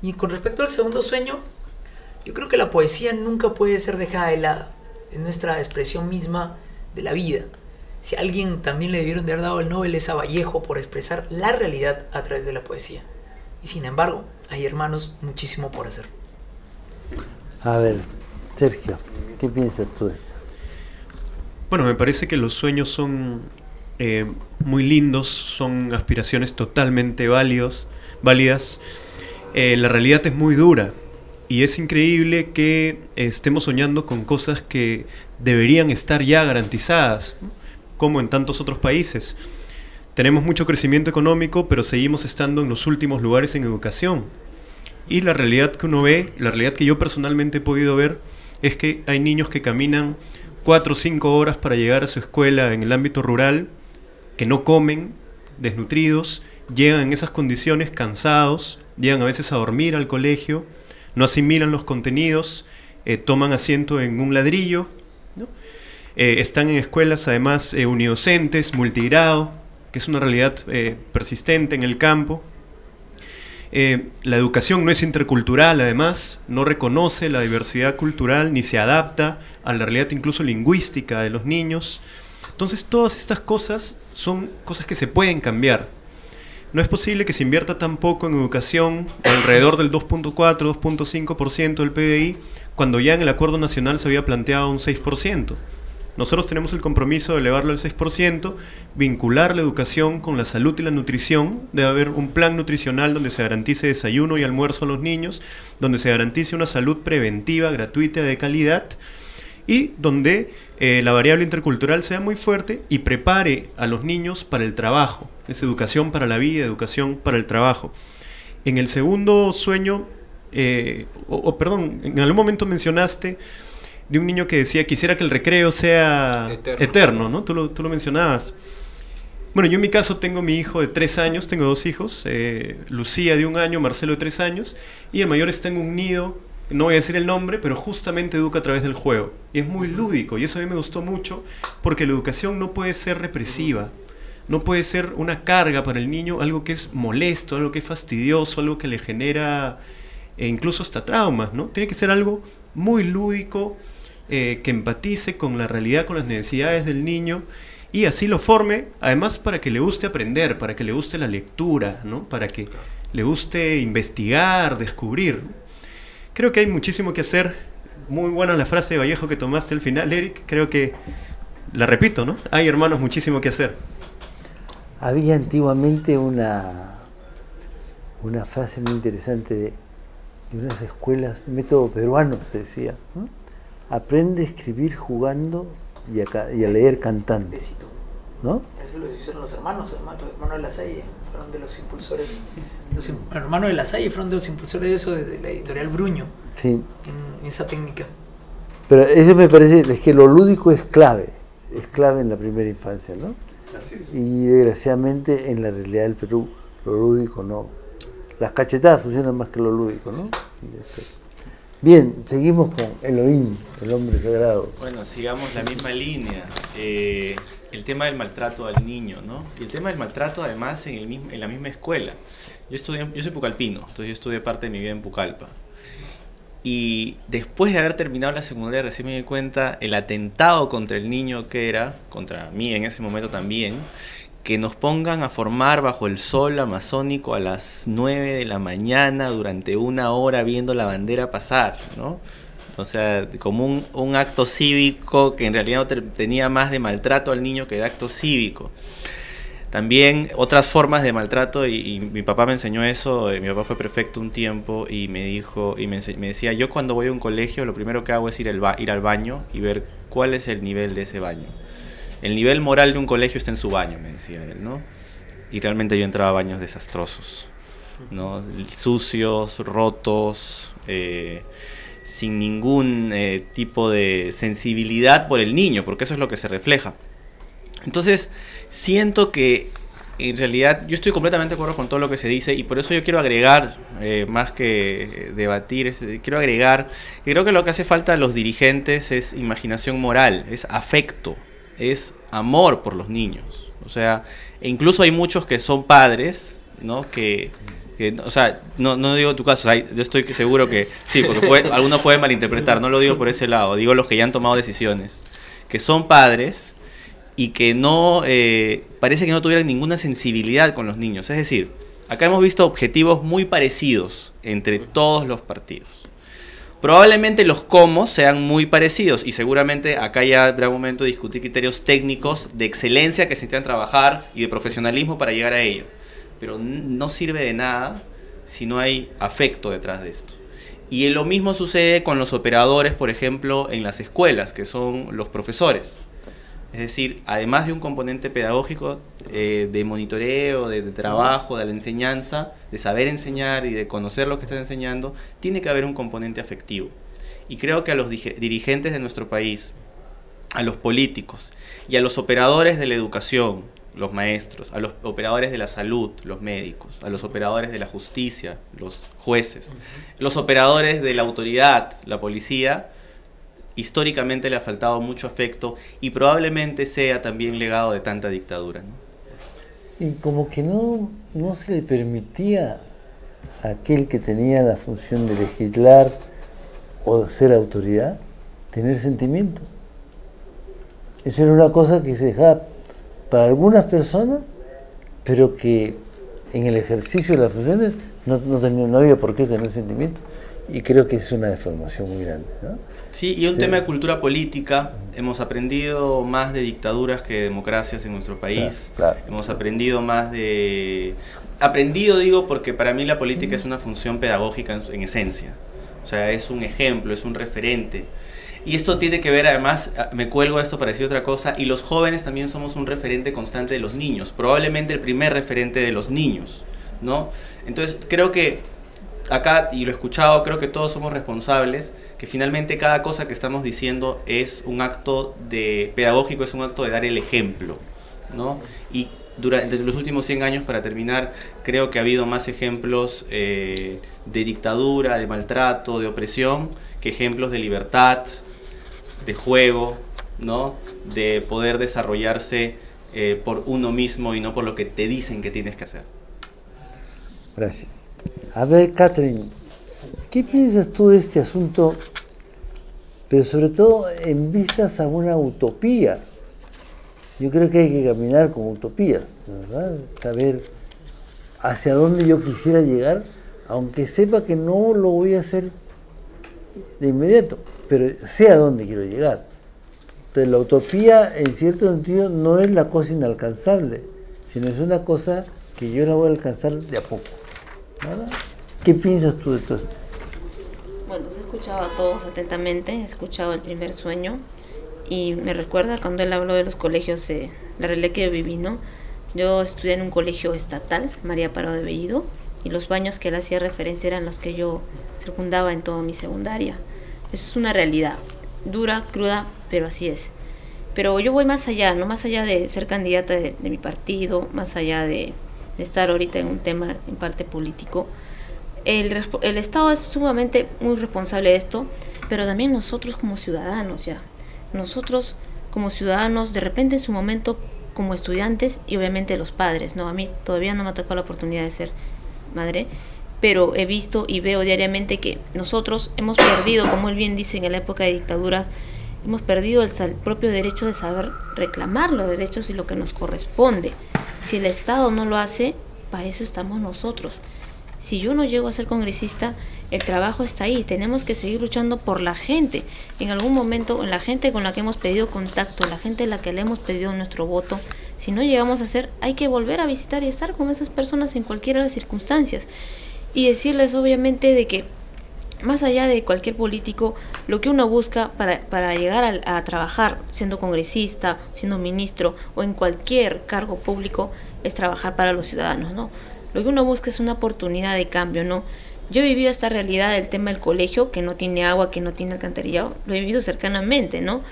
Y con respecto al segundo sueño, yo creo que la poesía nunca puede ser dejada de lado. Es nuestra expresión misma de la vida. Si a alguien también le debieron de haber dado el Nobel es a Vallejo por expresar la realidad a través de la poesía. Y sin embargo, hay, hermanos, muchísimo por hacer. A ver, Sergio, ¿qué piensas tú de esto? Bueno, me parece que los sueños son muy lindos, son aspiraciones totalmente válidas. La realidad es muy dura y es increíble que estemos soñando con cosas que deberían estar ya garantizadas, ¿no? Como en tantos otros países. Tenemos mucho crecimiento económico, pero seguimos estando en los últimos lugares en educación. Y la realidad que uno ve, la realidad que yo personalmente he podido ver, es que hay niños que caminan 4 o 5 horas para llegar a su escuela en el ámbito rural, que no comen, desnutridos, llegan en esas condiciones cansados, llegan a veces a dormir al colegio, no asimilan los contenidos, toman asiento en un ladrillo, ¿no? Están en escuelas además unidocentes, multigrado, que es una realidad persistente en el campo. La educación no es intercultural, además, no reconoce la diversidad cultural ni se adapta a la realidad incluso lingüística de los niños. Entonces todas estas cosas son cosas que se pueden cambiar. No es posible que se invierta tan poco en educación, alrededor del 2.4, 2.5% del PBI, cuando ya en el Acuerdo Nacional se había planteado un 6%. Nosotros tenemos el compromiso de elevarlo al 6%, vincular la educación con la salud y la nutrición. Debe haber un plan nutricional donde se garantice desayuno y almuerzo a los niños, donde se garantice una salud preventiva, gratuita, de calidad, y donde la variable intercultural sea muy fuerte y prepare a los niños para el trabajo. Es educación para la vida, educación para el trabajo. En el segundo sueño, perdón, en algún momento mencionaste de un niño que decía quisiera que el recreo sea eterno, ¿no? Tú lo mencionabas. Bueno, yo en mi caso tengo mi hijo de 3 años, tengo 2 hijos, Lucía de 1 año, Marcelo de 3 años, y el mayor está en un nido, no voy a decir el nombre, pero justamente educa a través del juego. Y es muy lúdico, y eso a mí me gustó mucho, porque la educación no puede ser represiva, no puede ser una carga para el niño, algo que es molesto, algo que es fastidioso, algo que le genera incluso hasta traumas, ¿no? Tiene que ser algo muy lúdico, que empatice con la realidad, con las necesidades del niño, y así lo forme, además para que le guste aprender, para que le guste la lectura, ¿no? Para que le guste investigar, descubrir. Creo que hay muchísimo que hacer. Muy buena la frase de Vallejo que tomaste al final, Eric. Creo que, la repito, ¿no? Hay, hermanos, muchísimo que hacer. Había antiguamente una frase muy interesante de unas escuelas, método peruano se decía, ¿no? Aprende a escribir jugando y a leer cantando, ¿no? Eso lo hicieron los hermanos de La Salle, fueron de los impulsores. Los hermanos de La Salle fueron de los impulsores de eso, de la editorial Bruño, sí, en esa técnica. Pero eso me parece, es que lo lúdico es clave en la primera infancia, ¿no? Así es. Y desgraciadamente en la realidad del Perú lo lúdico no. Las cachetadas funcionan más que lo lúdico, ¿no? Bien, seguimos con Elohim, el hombre sagrado. Bueno, sigamos la misma línea. El tema del maltrato al niño, ¿no? Y el tema del maltrato además en la misma escuela. Yo soy pucalpino, entonces yo estudié parte de mi vida en Pucallpa. Y después de haber terminado la secundaria recién me di cuenta el atentado contra el niño que era, contra mí en ese momento también, que nos pongan a formar bajo el sol amazónico a las 9 de la mañana durante 1 hora viendo la bandera pasar, ¿no? O sea, como un acto cívico que en realidad tenía más de maltrato al niño que de acto cívico. También otras formas de maltrato, y mi papá me enseñó eso. Mi papá fue prefecto un tiempo y me dijo, y me decía, yo cuando voy a un colegio lo primero que hago es ir al baño y ver cuál es el nivel de ese baño. El nivel moral de un colegio está en su baño, me decía él, ¿no? Y realmente yo entraba a baños desastrosos, ¿no? Sucios, rotos, sin ningún tipo de sensibilidad por el niño, porque eso es lo que se refleja. Entonces, siento que en realidad yo estoy completamente de acuerdo con todo lo que se dice, y por eso yo quiero agregar, más que debatir, quiero agregar que creo que lo que hace falta a los dirigentes es imaginación moral, es afecto, es amor por los niños. O sea, e incluso hay muchos que son padres, ¿no? Que o sea, no digo tu caso, o sea, yo estoy seguro que sí, porque algunos pueden malinterpretar, no lo digo por ese lado, digo los que ya han tomado decisiones, que son padres y que no, parece que no tuvieran ninguna sensibilidad con los niños. Es decir, acá hemos visto objetivos muy parecidos entre todos los partidos. Probablemente los cómo sean muy parecidos, y seguramente acá ya habrá un momento de discutir criterios técnicos de excelencia que se intentan trabajar y de profesionalismo para llegar a ello. Pero no sirve de nada si no hay afecto detrás de esto. Y lo mismo sucede con los operadores, por ejemplo, en las escuelas, que son los profesores. Es decir, además de un componente pedagógico, de monitoreo, de trabajo, de la enseñanza, de saber enseñar y de conocer lo que están enseñando, tiene que haber un componente afectivo. Y creo que a los dirigentes de nuestro país, a los políticos y a los operadores de la educación, los maestros, a los operadores de la salud, los médicos, a los operadores de la justicia, los jueces, los operadores de la autoridad, la policía, históricamente le ha faltado mucho afecto, y probablemente sea también legado de tanta dictadura, ¿no? Y como que no se le permitía a aquel que tenía la función de legislar o ser autoridad tener sentimiento. Eso era una cosa que se dejaba para algunas personas, pero que en el ejercicio de las funciones no había por qué tener sentimiento. Y creo que es una deformación muy grande, ¿no? Sí, y un tema de cultura política. Hemos aprendido más de dictaduras que de democracias en nuestro país. Claro. Hemos aprendido más de... Aprendido, digo, porque para mí la política es una función pedagógica en esencia. O sea, es un ejemplo, es un referente. Y esto tiene que ver, además, me cuelgo a esto para decir otra cosa, y los jóvenes también somos un referente constante de los niños, probablemente el primer referente de los niños, ¿no? Entonces, creo que acá, y lo he escuchado, creo que todos somos responsables, que finalmente cada cosa que estamos diciendo es un acto pedagógico, es un acto de dar el ejemplo, ¿no? Y durante los últimos 100 años, para terminar, creo que ha habido más ejemplos de dictadura, de maltrato, de opresión, que ejemplos de libertad, de juego, ¿no? De poder desarrollarse por uno mismo y no por lo que te dicen que tienes que hacer. Gracias. A ver, Catherine, ¿qué piensas tú de este asunto, pero sobre todo en vistas a una utopía? Yo creo que hay que caminar con utopías, ¿verdad? Saber hacia dónde yo quisiera llegar, aunque sepa que no lo voy a hacer de inmediato, pero sé a dónde quiero llegar. Entonces la utopía en cierto sentido no es la cosa inalcanzable, sino es una cosa que yo la voy a alcanzar de a poco, ¿verdad? ¿Qué piensas tú de todo esto? Bueno, he escuchado a todos atentamente, he escuchado el primer sueño y me recuerda cuando él habló de los colegios, la realidad que yo viví, ¿no? Yo estudié en un colegio estatal, María Parado de Bellido, y los baños que él hacía referencia eran los que yo circundaba en toda mi secundaria. Eso es una realidad, dura, cruda, pero así es. Pero yo voy más allá, no más allá de ser candidata de mi partido, más allá de estar ahorita en un tema en parte político. El Estado es sumamente muy responsable de esto, pero también nosotros como ciudadanos ya. Nosotros como ciudadanos, de repente en su momento como estudiantes y obviamente los padres, ¿no? A mí todavía no me ha tocado la oportunidad de ser madre, pero he visto y veo diariamente que nosotros hemos perdido, como él bien dice, en la época de dictadura, hemos perdido el propio derecho de saber reclamar los derechos y lo que nos corresponde. Si el Estado no lo hace, para eso estamos nosotros. Si yo no llego a ser congresista, el trabajo está ahí. Tenemos que seguir luchando por la gente. En algún momento, la gente con la que hemos pedido contacto, la gente a la que le hemos pedido nuestro voto, si no llegamos a hacer, hay que volver a visitar y estar con esas personas en cualquiera de las circunstancias. Y decirles obviamente de que más allá de cualquier político, lo que uno busca para llegar a trabajar siendo congresista, siendo ministro o en cualquier cargo público es trabajar para los ciudadanos, ¿no? Lo que uno busca es una oportunidad de cambio, ¿no? Yo he vivido esta realidad del tema del colegio, que no tiene agua, que no tiene alcantarillado, lo he vivido cercanamente, ¿no?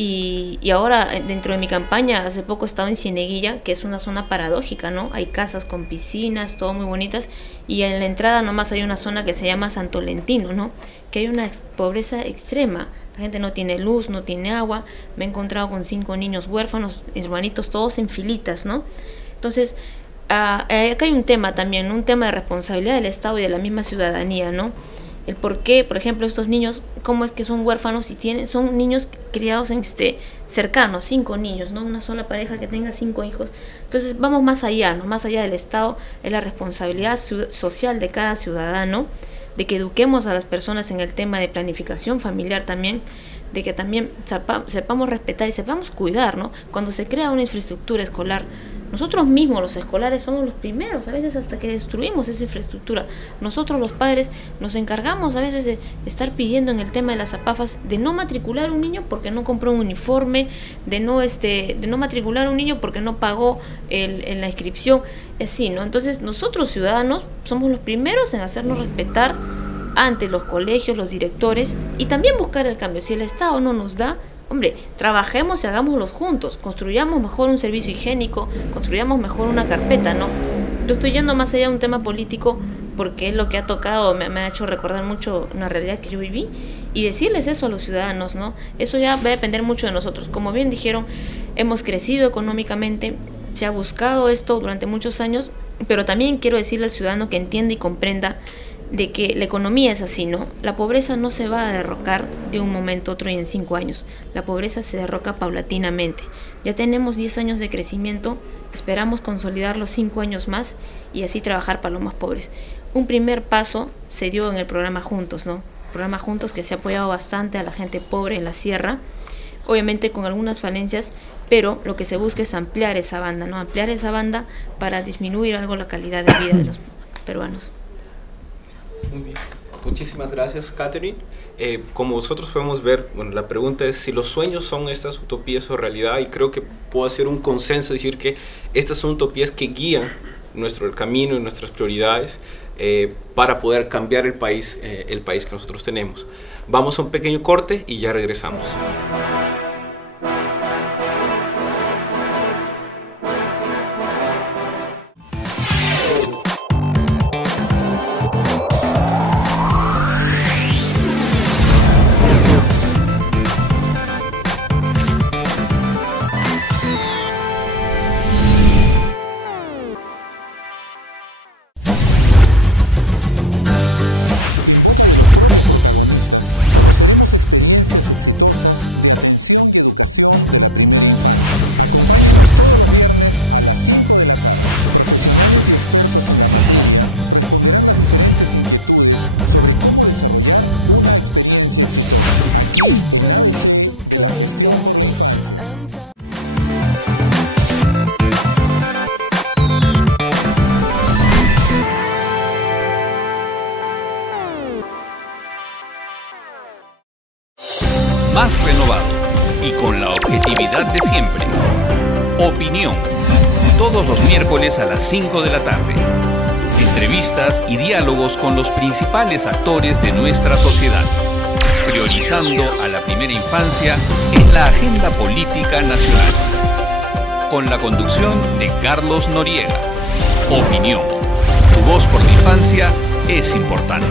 Y ahora dentro de mi campaña, hace poco he estado en Cieneguilla, que es una zona paradójica, ¿no? Hay casas con piscinas, todo muy bonitas, y en la entrada nomás hay una zona que se llama Santo Lentino, ¿no? Que hay una pobreza extrema. La gente no tiene luz, no tiene agua. Me he encontrado con 5 niños huérfanos, hermanitos, todos en filitas, ¿no? Entonces, acá hay un tema también, un tema de responsabilidad del Estado y de la misma ciudadanía, ¿no? El por qué, por ejemplo, estos niños, cómo es que son huérfanos y son niños criados en cercanos, 5 niños, ¿no? Una sola pareja que tenga 5 hijos. Entonces vamos más allá, ¿no? Más allá del Estado, es la responsabilidad social de cada ciudadano, de que eduquemos a las personas en el tema de planificación familiar también, de que también sepamos respetar y sepamos cuidar, ¿no? Cuando se crea una infraestructura escolar, nosotros mismos, los escolares, somos los primeros, a veces hasta que destruimos esa infraestructura. Nosotros, los padres, nos encargamos a veces de estar pidiendo en el tema de las APAFAS de no matricular a un niño porque no compró un uniforme, de no matricular a un niño porque no pagó en la inscripción, así, ¿no? Entonces, nosotros, ciudadanos, somos los primeros en hacernos respetar ante los colegios, los directores, y también buscar el cambio. Si el Estado no nos da, hombre, trabajemos y hagámoslo juntos, construyamos mejor un servicio higiénico, construyamos mejor una carpeta, ¿no? Yo estoy yendo más allá de un tema político porque es lo que ha tocado, me ha hecho recordar mucho una realidad que yo viví, y decirles eso a los ciudadanos, ¿no? Eso ya va a depender mucho de nosotros. Como bien dijeron, hemos crecido económicamente, se ha buscado esto durante muchos años, pero también quiero decirle al ciudadano que entienda y comprenda de que la economía es así, ¿no? La pobreza no se va a derrocar de un momento a otro y en 5 años. La pobreza se derroca paulatinamente. Ya tenemos 10 años de crecimiento, esperamos consolidar los 5 años más y así trabajar para los más pobres. Un primer paso se dio en el programa Juntos, ¿no? El programa Juntos que se ha apoyado bastante a la gente pobre en la sierra, obviamente con algunas falencias, pero lo que se busca es ampliar esa banda, ¿no? Ampliar esa banda para disminuir algo la calidad de vida de los peruanos. Muy bien. Muchísimas gracias, Catherine. Como nosotros podemos ver, bueno, la pregunta es si los sueños son estas utopías o realidad, y creo que puedo hacer un consenso, decir que estas son utopías que guían nuestro camino y nuestras prioridades para poder cambiar el país que nosotros tenemos. Vamos a un pequeño corte y ya regresamos. En boca de los propios protagonistas, conoceremos experiencias exitosas de atención y educación de la primera infancia. Acompáñenos todos los viernes a las 5 de la tarde. Profesionales y expertos en la materia responderán las diferentes inquietudes sobre cómo desarrollar una experiencia exitosa. Aquí en ABC de la Gestión por la Infancia. Más renovado y con la objetividad de siempre. Opinión. Todos los miércoles a las 5 de la tarde. Entrevistas y diálogos con los principales actores de nuestra sociedad. Priorizando a la primera infancia en la agenda política nacional. Con la conducción de Carlos Noriega. Opinión. Tu voz por la infancia es importante.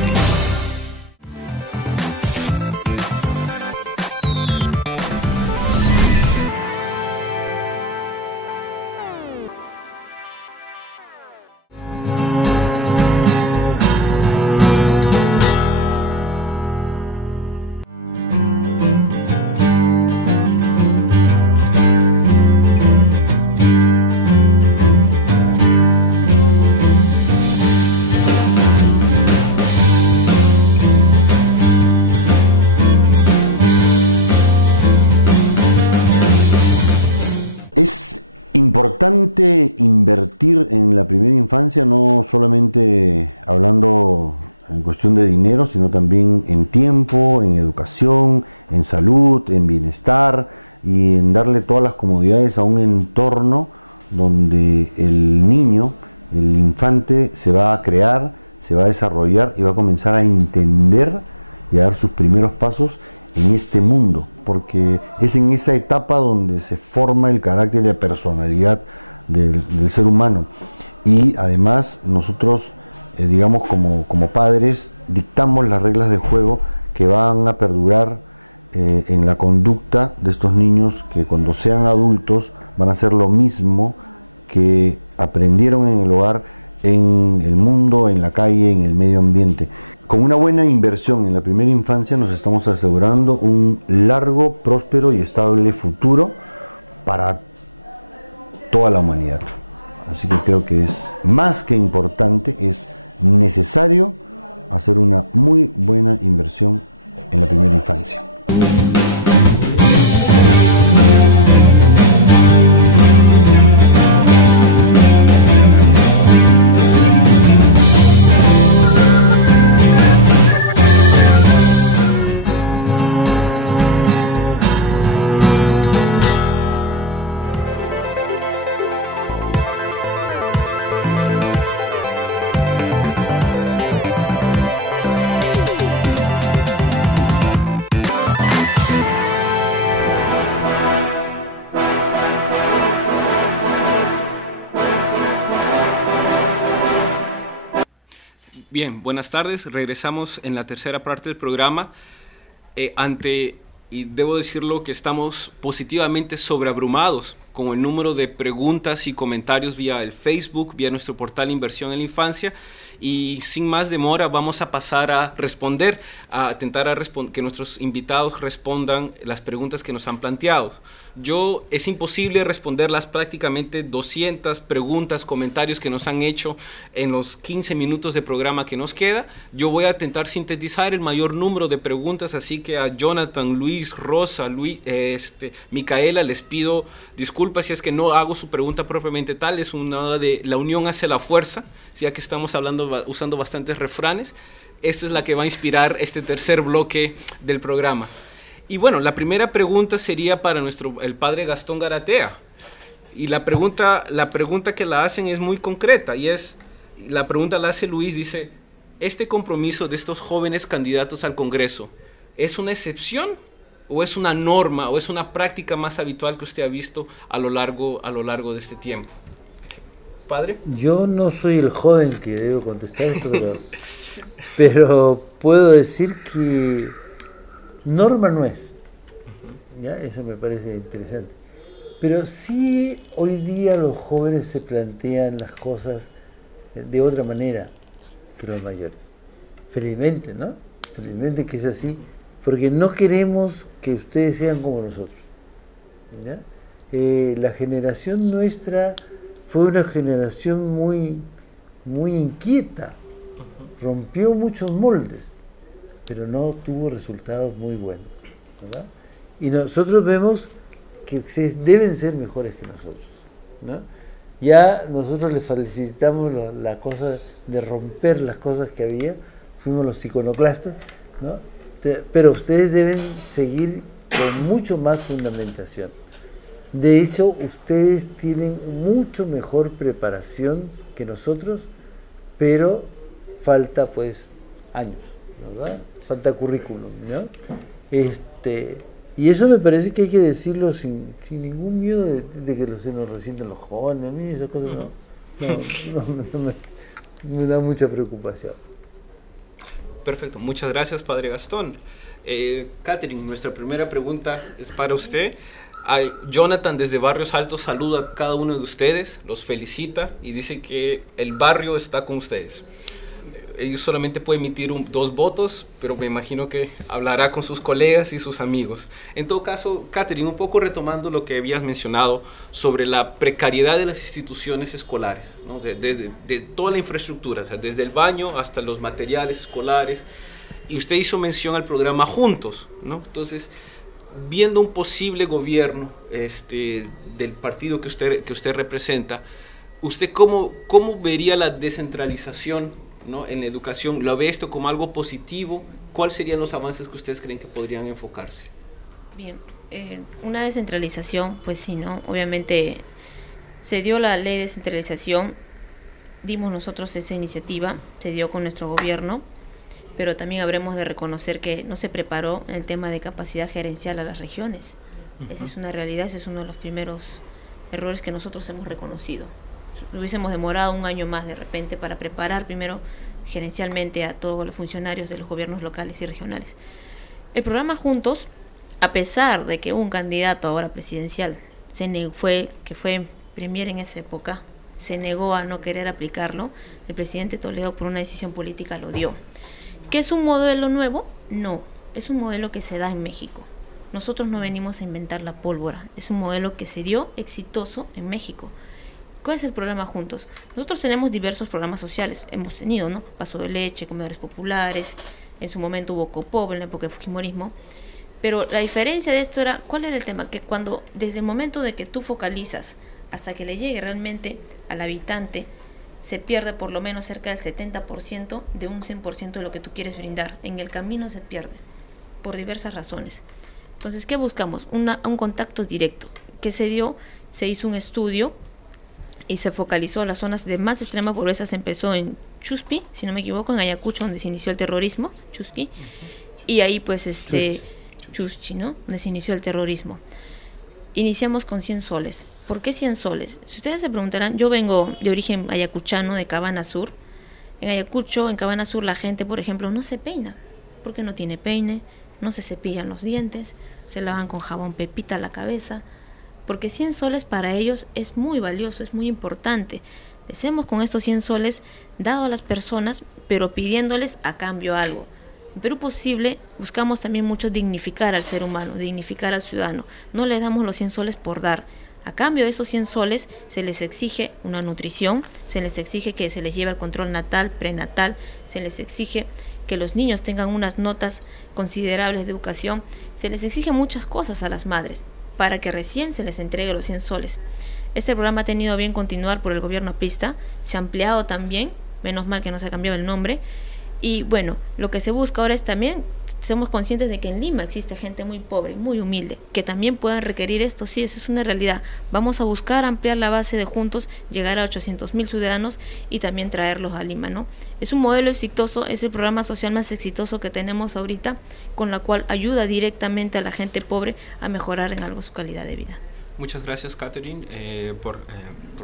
Es importante invertir en la primera infancia, no solamente hablando en cuestión de dinero, sino también en tiempo, en educación, en salud, en bienestar y en darle todas las comodidades a un entorno donde el niño, el infante, se va a crear, se va a desarrollar y va a comenzar a entender y a dar sus primeros pasos en este mundo, porque es en esa etapa donde se forma el carácter y la personalidad del ser humano. Y además nosotros, digamos como padres, dictamos las reglas de juego que van a perdurar en la conducta de estos niños, que cuando sean adultos van a hacer lo mismo que aprendieron en el hogar, en el mundo, en la calle, en el medio ambiente. Con una buena inversión en la primera infancia nos estamos asegurando un largo, próspero y estable futuro para toda la humanidad. Así que creo que es más que importante, es necesario hacer una muy buena inversión en la primera infancia. Bien, buenas tardes. Regresamos en la tercera parte del programa. Y debo decirlo que estamos positivamente sobreabrumados con el número de preguntas y comentarios vía el Facebook, vía nuestro portal Inversión en la Infancia. Y sin más demora vamos a pasar a responder, a intentar que nuestros invitados respondan las preguntas que nos han planteado. Es imposible responder las prácticamente 200 preguntas, comentarios que nos han hecho en los 15 minutos de programa que nos queda. Yo voy a intentar sintetizar el mayor número de preguntas, así que a Jonathan, Luis, Rosa, Micaela les pido disculpas si es que no hago su pregunta propiamente tal. Es una de la unión hace la fuerza, ya que estamos usando bastantes refranes. Esta es la que va a inspirar este tercer bloque del programa. Y bueno, la primera pregunta sería para el padre Gastón Garatea. Y la pregunta que la hacen es muy concreta, y la pregunta la hace Luis, dice: ¿este compromiso de estos jóvenes candidatos al Congreso es una excepción o es una norma o es una práctica más habitual que usted ha visto a lo largo de este tiempo? Padre. Yo no soy el joven que debo contestar esto, pero puedo decir que norma no es. ¿Ya? Eso me parece interesante. Pero sí, hoy día los jóvenes se plantean las cosas de otra manera que los mayores. Felizmente, ¿no? Felizmente que es así, porque no queremos que ustedes sean como nosotros, ¿ya? La generación nuestra fue una generación muy inquieta, rompió muchos moldes, pero no tuvo resultados muy buenos, ¿verdad? Y nosotros vemos que ustedes deben ser mejores que nosotros, ¿no? Ya nosotros les felicitamos la cosa de romper las cosas que había, fuimos los iconoclastas, ¿no? Pero ustedes deben seguir con mucho más fundamentación. De hecho, ustedes tienen mucho mejor preparación que nosotros, pero falta pues años, ¿verdad? Falta currículum, ¿no? Y eso me parece que hay que decirlo sin ningún miedo de que se nos resienten los jóvenes. A mí esas cosas no me da mucha preocupación. Perfecto, muchas gracias, Padre Gastón. Catherine, nuestra primera pregunta es para usted. Jonathan desde Barrios Altos saluda a cada uno de ustedes, los felicita y dice que el barrio está con ustedes. Ellos solamente pueden emitir 2 votos, pero me imagino que hablará con sus colegas y sus amigos. En todo caso, Catherine, un poco retomando lo que habías mencionado sobre la precariedad de las instituciones escolares, ¿no? de toda la infraestructura, o sea, desde el baño hasta los materiales escolares, y usted hizo mención al programa Juntos, ¿no? Entonces, viendo un posible gobierno del partido que usted representa, ¿usted cómo vería la descentralización, ¿no? en la educación? ¿Lo ve esto como algo positivo? ¿Cuáles serían los avances que ustedes creen que podrían enfocarse? Bien, una descentralización, pues sí, ¿no? Obviamente se dio la ley de descentralización, dimos nosotros esa iniciativa, se dio con nuestro gobierno, pero también habremos de reconocer que no se preparó en el tema de capacidad gerencial a las regiones. Esa es una realidad, ese es uno de los primeros errores que nosotros hemos reconocido. Hubiésemos demorado un año más de repente para preparar primero gerencialmente a todos los funcionarios de los gobiernos locales y regionales. El programa Juntos, a pesar de que un candidato ahora presidencial que fue premier en esa época, se negó a no querer aplicarlo, el presidente Toledo por una decisión política lo dio. ¿Qué es un modelo nuevo? No, es un modelo que se da en México. Nosotros no venimos a inventar la pólvora, es un modelo que se dio exitoso en México. ¿Cuál es el programa Juntos? Nosotros tenemos diversos programas sociales, hemos tenido, ¿no? Paso de leche, comedores populares, en su momento hubo Copop en la época del fujimorismo, pero la diferencia de esto era, ¿cuál era el tema? Que cuando, desde el momento de que tú focalizas hasta que le llegue realmente al habitante, se pierde por lo menos cerca del 70% de un 100% de lo que tú quieres brindar. En el camino se pierde, por diversas razones. Entonces, ¿qué buscamos? Un contacto directo. ¿Qué se dio? Se hizo un estudio y se focalizó las zonas de más extrema pobreza. Se empezó en Chuspi, si no me equivoco, en Ayacucho, donde se inició el terrorismo, Chuspi, y ahí pues Chuschi, ¿no? Donde se inició el terrorismo. Iniciamos con 100 soles. ¿Por qué 100 soles? Si ustedes se preguntarán, yo vengo de origen ayacuchano, de Cabana Sur. En Ayacucho, en Cabana Sur, la gente, por ejemplo, no se peina, porque no tiene peine, no se cepillan los dientes, se lavan con jabón Pepita la cabeza, porque 100 soles para ellos es muy valioso, es muy importante. Les hemos con estos 100 soles dado a las personas, pero pidiéndoles a cambio algo. En Perú Posible buscamos también mucho dignificar al ser humano, dignificar al ciudadano. No les damos los 100 soles por dar. A cambio de esos 100 soles se les exige una nutrición, se les exige que se les lleve el control natal, prenatal, se les exige que los niños tengan unas notas considerables de educación, se les exige muchas cosas a las madres para que recién se les entregue los 100 soles. Este programa ha tenido bien continuar por el gobierno aprista, se ha ampliado también, menos mal que no se ha cambiado el nombre. Y bueno, lo que se busca ahora es también, somos conscientes de que en Lima existe gente muy pobre, muy humilde, que también puedan requerir esto, sí, eso es una realidad. Vamos a buscar ampliar la base de Juntos, llegar a 800,000 ciudadanos y también traerlos a Lima, ¿no? Es un modelo exitoso, es el programa social más exitoso que tenemos ahorita, con la cual ayuda directamente a la gente pobre a mejorar en algo su calidad de vida. Muchas gracias, Catherine, por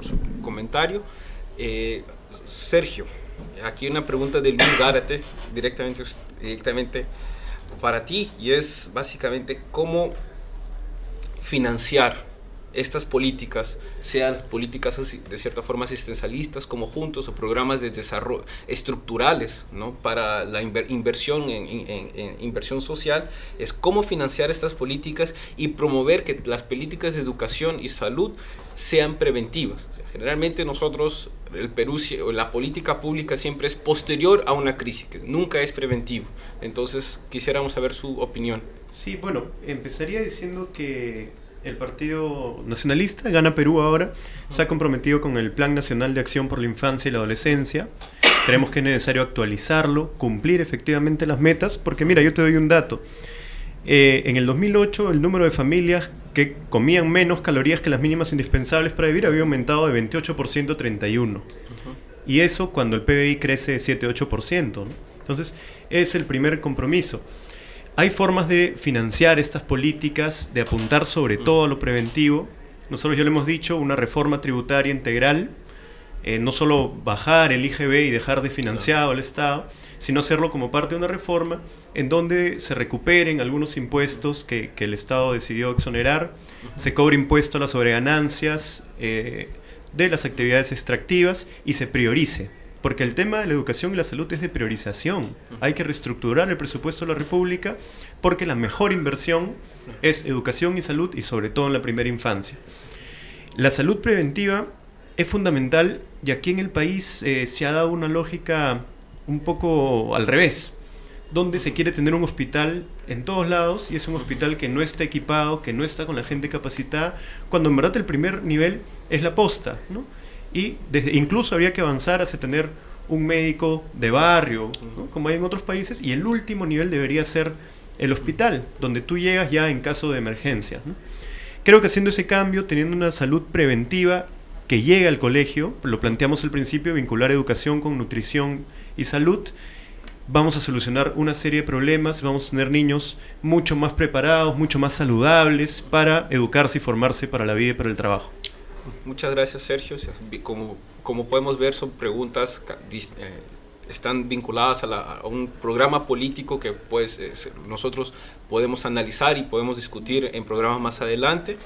su comentario. Sergio, aquí una pregunta de Luis Gárate, directamente para ti, y es básicamente cómo financiar estas políticas, sean políticas de cierta forma asistencialistas como juntos o programas de desarrollo estructurales, ¿no?, para la inversión en inversión social, es cómo financiar estas políticas y promover que las políticas de educación y salud sean preventivas. O sea, generalmente nosotros, el Perú, la política pública siempre es posterior a una crisis, que nunca es preventivo. Entonces quisiéramos saber su opinión. Sí, bueno, empezaría diciendo que el Partido Nacionalista, Gana Perú ahora, se ha comprometido con el Plan Nacional de Acción por la Infancia y la Adolescencia. Creemos que es necesario actualizarlo, cumplir efectivamente las metas, porque mira, yo te doy un dato. En el 2008 el número de familias que comían menos calorías que las mínimas indispensables para vivir había aumentado de 28% a 31%. Y eso cuando el PBI crece de 7-8%, ¿no? Entonces, es el primer compromiso. Hay formas de financiar estas políticas, de apuntar sobre todo a lo preventivo. Nosotros ya lo hemos dicho, una reforma tributaria integral, no solo bajar el IGB y dejar de financiado al Estado, sino hacerlo como parte de una reforma en donde se recuperen algunos impuestos que el Estado decidió exonerar, se cobre impuesto a las sobreganancias de las actividades extractivas y se priorice. Porque el tema de la educación y la salud es de priorización. Hay que reestructurar el presupuesto de la República porque la mejor inversión es educación y salud, y sobre todo en la primera infancia. La salud preventiva es fundamental, y aquí en el país se ha dado una lógica un poco al revés, donde se quiere tener un hospital en todos lados y es un hospital que no está equipado, que no está con la gente capacitada, cuando en verdad el primer nivel es la posta, ¿no? Y incluso habría que avanzar hacia tener un médico de barrio, ¿no?, como hay en otros países, y el último nivel debería ser el hospital, donde tú llegas ya en caso de emergencia, ¿no? Creo que haciendo ese cambio, teniendo una salud preventiva que llegue al colegio, lo planteamos al principio, vincular educación con nutrición y salud, vamos a solucionar una serie de problemas, vamos a tener niños mucho más preparados, mucho más saludables para educarse y formarse para la vida y para el trabajo. Muchas gracias, Sergio. Como podemos ver, son preguntas están vinculadas a un programa político que pues, nosotros podemos analizar y podemos discutir en programas más adelante.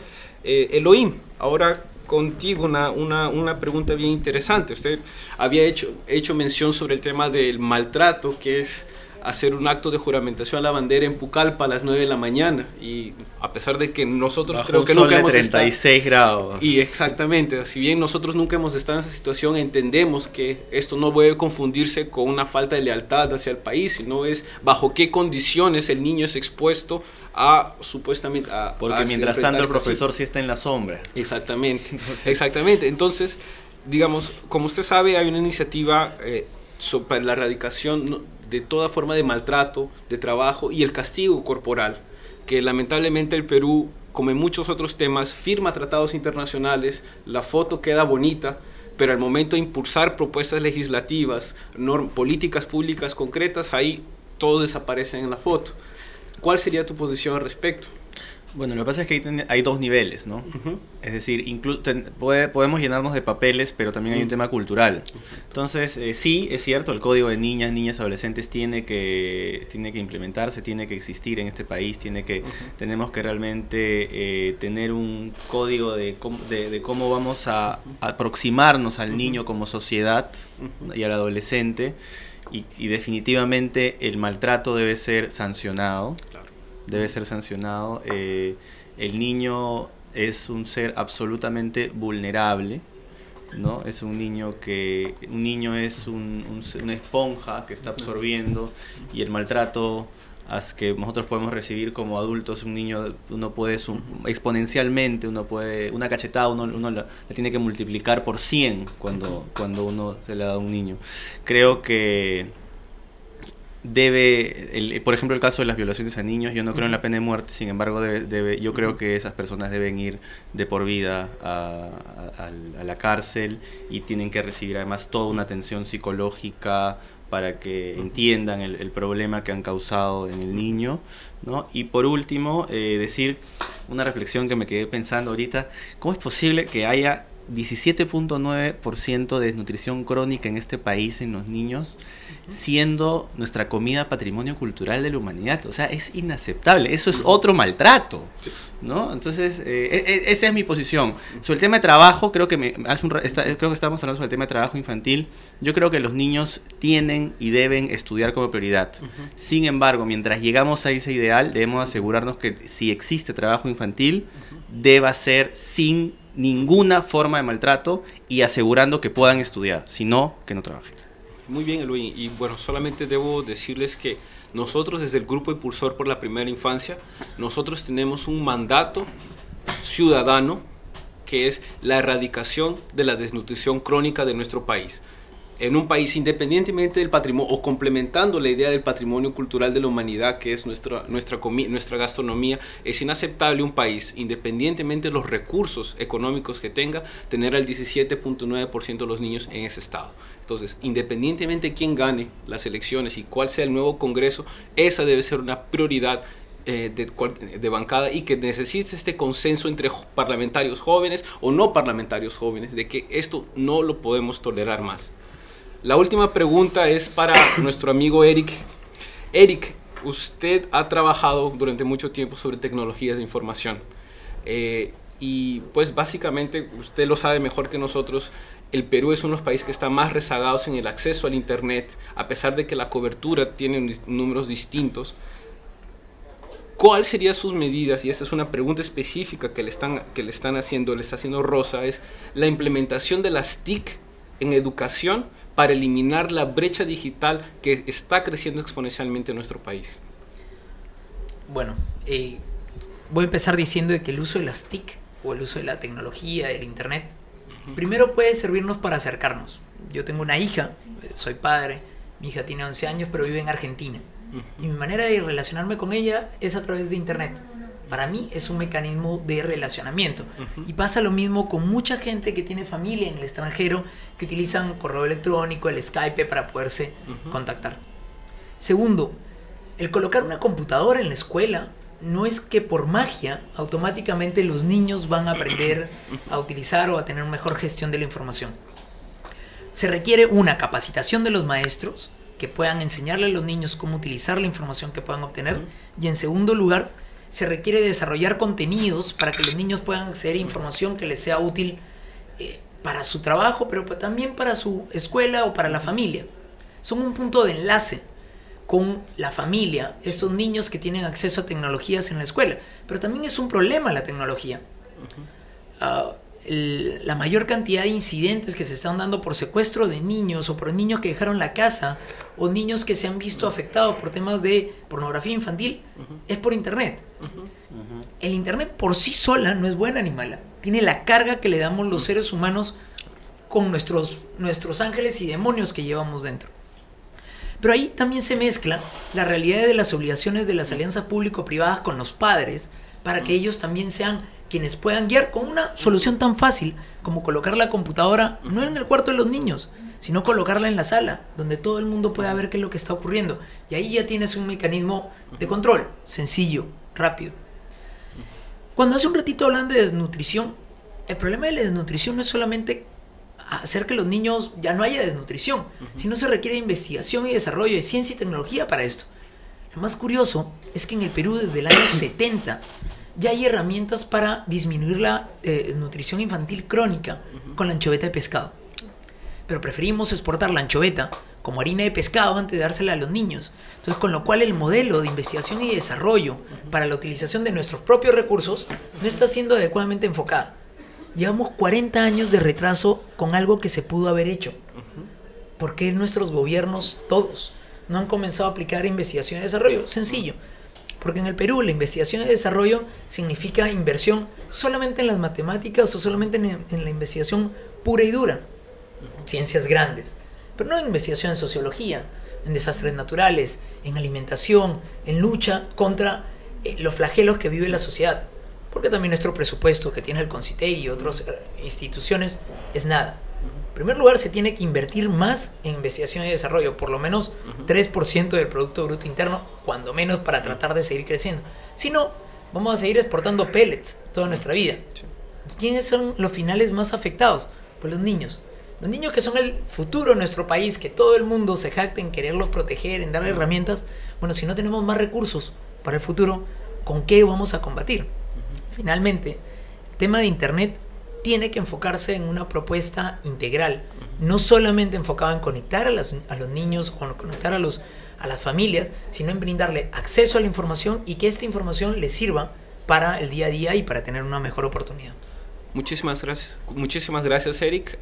Elohim, ahora contigo una pregunta bien interesante. Usted había hecho mención sobre el tema del maltrato, que es hacer un acto de juramentación a la bandera en Pucallpa a las 9 de la mañana, y a pesar de que nosotros bajo creo que un sol nunca hemos de 36 grados. Y exactamente, si bien nosotros nunca hemos estado en esa situación, entendemos que esto no puede confundirse con una falta de lealtad hacia el país, sino es bajo qué condiciones el niño es expuesto a supuestamente porque mientras tanto el profesor sí está en la sombra. Exactamente. Exactamente. Entonces, digamos, como usted sabe, hay una iniciativa sobre la erradicación de toda forma de maltrato, de trabajo y el castigo corporal, que lamentablemente el Perú, como en muchos otros temas, firma tratados internacionales, la foto queda bonita, pero al momento de impulsar propuestas legislativas, políticas públicas concretas, ahí todo desaparece en la foto. ¿Cuál sería tu posición al respecto? Bueno, lo que pasa es que hay dos niveles, ¿no? Es decir, podemos llenarnos de papeles, pero también hay un tema cultural. Entonces, sí, es cierto, el código de niñas, adolescentes tiene que implementarse, tiene que existir en este país, tenemos que realmente tener un código de cómo vamos a aproximarnos al niño como sociedad y al adolescente, y definitivamente el maltrato debe ser sancionado. Debe ser sancionado. El niño es un ser absolutamente vulnerable, ¿no? Es un niño es una esponja que está absorbiendo, y el maltrato que nosotros podemos recibir como adultos, un niño, uno puede exponencialmente, una cachetada uno la tiene que multiplicar por 100 cuando uno se le da a un niño. Creo que por ejemplo, el caso de las violaciones a niños, yo no creo en la pena de muerte, sin embargo yo creo que esas personas deben ir de por vida a la cárcel, y tienen que recibir además toda una atención psicológica para que entiendan el problema que han causado en el niño, ¿no? Y por último, decir una reflexión que me quedé pensando ahorita: ¿cómo es posible que haya 17.9% de desnutrición crónica en este país en los niños, siendo nuestra comida patrimonio cultural de la humanidad. O sea, es inaceptable. Eso es otro maltrato, ¿no? Entonces, esa es mi posición. Sobre el tema de trabajo, creo que creo que estamos hablando sobre el tema de trabajo infantil. Yo creo que los niños tienen y deben estudiar como prioridad. Sin embargo, mientras llegamos a ese ideal, debemos asegurarnos que si existe trabajo infantil, deba ser sin ninguna forma de maltrato y asegurando que puedan estudiar, si no, que no trabajen. Muy bien, Eloy, y bueno, solamente debo decirles que nosotros desde el Grupo Impulsor por la Primera Infancia, nosotros tenemos un mandato ciudadano que es la erradicación de la desnutrición crónica de nuestro país. En un país, independientemente del patrimonio, o complementando la idea del patrimonio cultural de la humanidad, que es nuestra gastronomía, es inaceptable un país, independientemente de los recursos económicos que tenga, tener al 17.9% de los niños en ese estado. Entonces, independientemente de quién gane las elecciones y cuál sea el nuevo Congreso, esa debe ser una prioridad de bancada, y que necesite este consenso entre parlamentarios jóvenes o no parlamentarios jóvenes, de que esto no lo podemos tolerar más. La última pregunta es para nuestro amigo Eric. Eric, usted ha trabajado durante mucho tiempo sobre tecnologías de información y pues básicamente usted lo sabe mejor que nosotros. El Perú es uno de los países que está más rezagados en el acceso al internet, a pesar de que la cobertura tiene números distintos. ¿Cuáles serían sus medidas? Y esta es una pregunta específica que le está haciendo Rosa, es la implementación de las TIC en educación para eliminar la brecha digital que está creciendo exponencialmente en nuestro país. Bueno, voy a empezar diciendo que el uso de las TIC, o el uso de la tecnología, del internet, primero puede servirnos para acercarnos. Yo tengo una hija, soy padre, mi hija tiene 11 años, pero vive en Argentina. Y mi manera de relacionarme con ella es a través de internet. Para mí es un mecanismo de relacionamiento. Y pasa lo mismo con mucha gente que tiene familia en el extranjero, que utilizan correo electrónico, el Skype para poderse contactar. Segundo, el colocar una computadora en la escuela no es que por magia automáticamente los niños van a aprender a utilizar o a tener mejor gestión de la información. Se requiere una capacitación de los maestros que puedan enseñarle a los niños cómo utilizar la información que puedan obtener. Y en segundo lugar, se requiere desarrollar contenidos para que los niños puedan acceder a información que les sea útil para su trabajo, pero también para su escuela o para la familia. Son un punto de enlace con la familia, estos niños que tienen acceso a tecnologías en la escuela. Pero también es un problema la tecnología. La mayor cantidad de incidentes que se están dando por secuestro de niños, o por niños que dejaron la casa, o niños que se han visto afectados por temas de pornografía infantil, es por internet. El internet por sí sola no es buena ni mala. Tiene la carga que le damos los seres humanos con nuestros ángeles y demonios que llevamos dentro. Pero ahí también se mezcla la realidad de las obligaciones de las alianzas público-privadas con los padres, para que ellos también sean quienes puedan guiar con una solución tan fácil como colocar la computadora no en el cuarto de los niños, sino colocarla en la sala, donde todo el mundo pueda ver qué es lo que está ocurriendo. Y ahí ya tienes un mecanismo de control, sencillo, rápido. Cuando hace un ratito hablan de desnutrición, el problema de la desnutrición no es solamente hacer que los niños ya no haya desnutrición, sino se requiere investigación y desarrollo de ciencia y tecnología para esto. Lo más curioso es que en el Perú desde el año 70 ya hay herramientas para disminuir la desnutrición infantil crónica con la anchoveta de pescado. Pero preferimos exportar la anchoveta como harina de pescado antes de dársela a los niños. Entonces, con lo cual el modelo de investigación y desarrollo para la utilización de nuestros propios recursos no está siendo adecuadamente enfocada. Llevamos 40 años de retraso con algo que se pudo haber hecho. ¿Por qué nuestros gobiernos, todos, no han comenzado a aplicar investigación y desarrollo? Sencillo. Porque en el Perú la investigación y desarrollo significa inversión solamente en las matemáticas o solamente en la investigación pura y dura. Ciencias grandes. Pero no en investigación en sociología, en desastres naturales, en alimentación, en lucha contra los flagelos que vive la sociedad. Porque también nuestro presupuesto que tiene el CONCITEC y otras instituciones es nada. En primer lugar, se tiene que invertir más en investigación y desarrollo, por lo menos 3% del Producto Bruto Interno, cuando menos, para tratar de seguir creciendo. Si no, vamos a seguir exportando pellets toda nuestra vida. ¿Quiénes son los finales más afectados? Pues los niños. Los niños que son el futuro de nuestro país, que todo el mundo se jacta en quererlos proteger, en darle herramientas. Bueno, si no tenemos más recursos para el futuro, ¿con qué vamos a combatir? Finalmente, el tema de Internet tiene que enfocarse en una propuesta integral, no solamente enfocada en conectar a los niños o conectar a las familias, sino en brindarle acceso a la información y que esta información les sirva para el día a día y para tener una mejor oportunidad. Muchísimas gracias Eric.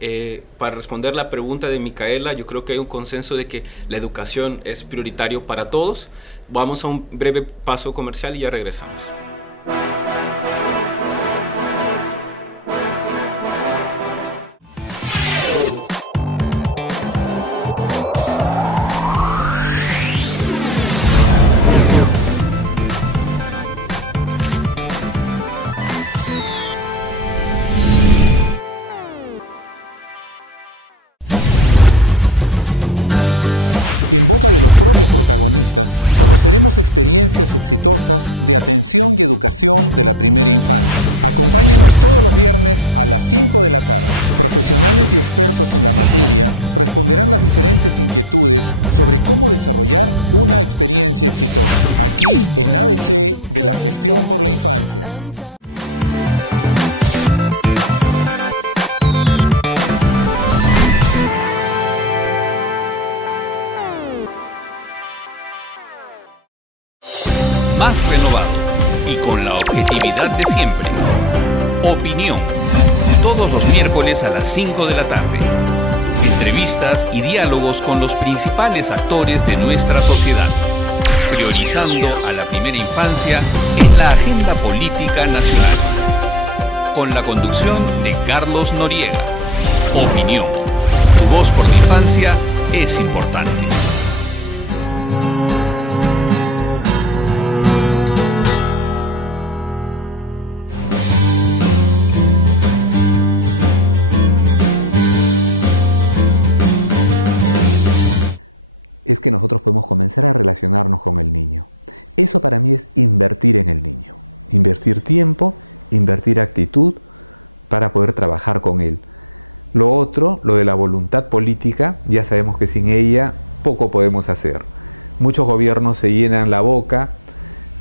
Para responder la pregunta de Micaela, yo creo que hay un consenso de que la educación es prioritario para todos. Vamos a un breve paso comercial y ya regresamos. En boca de los propios protagonistas, conoceremos experiencias exitosas de atención y educación de la primera infancia. Acompáñanos todos los viernes a las 5 de la tarde. Profesionales y expertos en la materia responderán las diferentes inquietudes sobre cómo desarrollar una experiencia exitosa. Aquí en ABC de la Gestión por la Infancia. Más renovado y con la objetividad de siempre. Opinión. Todos los miércoles a las 5 de la tarde. Entrevistas y diálogos con los principales actores de nuestra sociedad. Priorizando a la primera infancia en la agenda política nacional. Con la conducción de Carlos Noriega. Opinión. Tu voz por la infancia es importante. Es que nosotros podemos comenzar a relacionarnos con el niño. Eso para mí es invertir en el niño. Invertir tiempo, invertir actitud para poder trabajar con él. Lo otro, lo de la voluntad política, ya sabemos que sin ella poco podemos hacer. Muchos gobiernos se llenan la boca,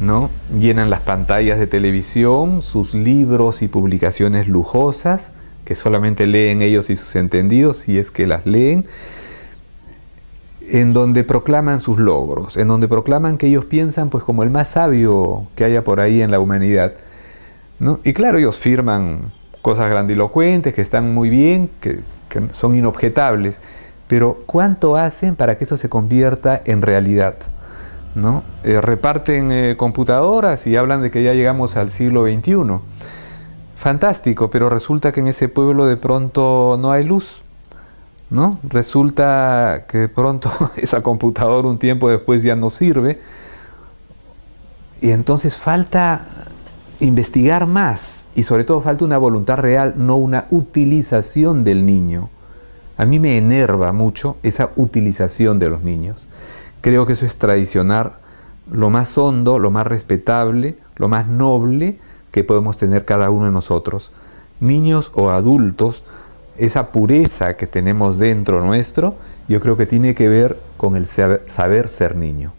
¿no? Llenan las pantallas de televisión, sus libros y publicaciones lujosas, que solamente leen ellos y sus entendidos, si es que las leen, en donde proclaman sus logros, en donde proclaman que ellos piensan pues como el más sabio que haya por ahí en la humanidad, ¿no? Y claro, ellos firman cosas grandilocuentes que están muy bien, que son inobjetables, pero ¿cuánto hacen para que eso se convierta en realidad? ¿No? Reparten computadoras y hablan de que ya llegamos al siglo XXI. Fantástico, pero resulta que en ese pueblo de pronto no hay luz, ¿no? Resulta que de pronto esa computadora un tiempo después ya no sirve y entonces falta investigar más y sobre todo falta una voluntad real, no una utilización del niño. A mí me enerva mucho esa utilización de los niños. Creo que eso es traicionar lo más hondo, lo más respetable, lo más noble que podemos tener cada uno de nosotros. Niños o adultos, esa pureza que tenemos dentro nuestro, yo creo que tiene que ver con el saber ser niño.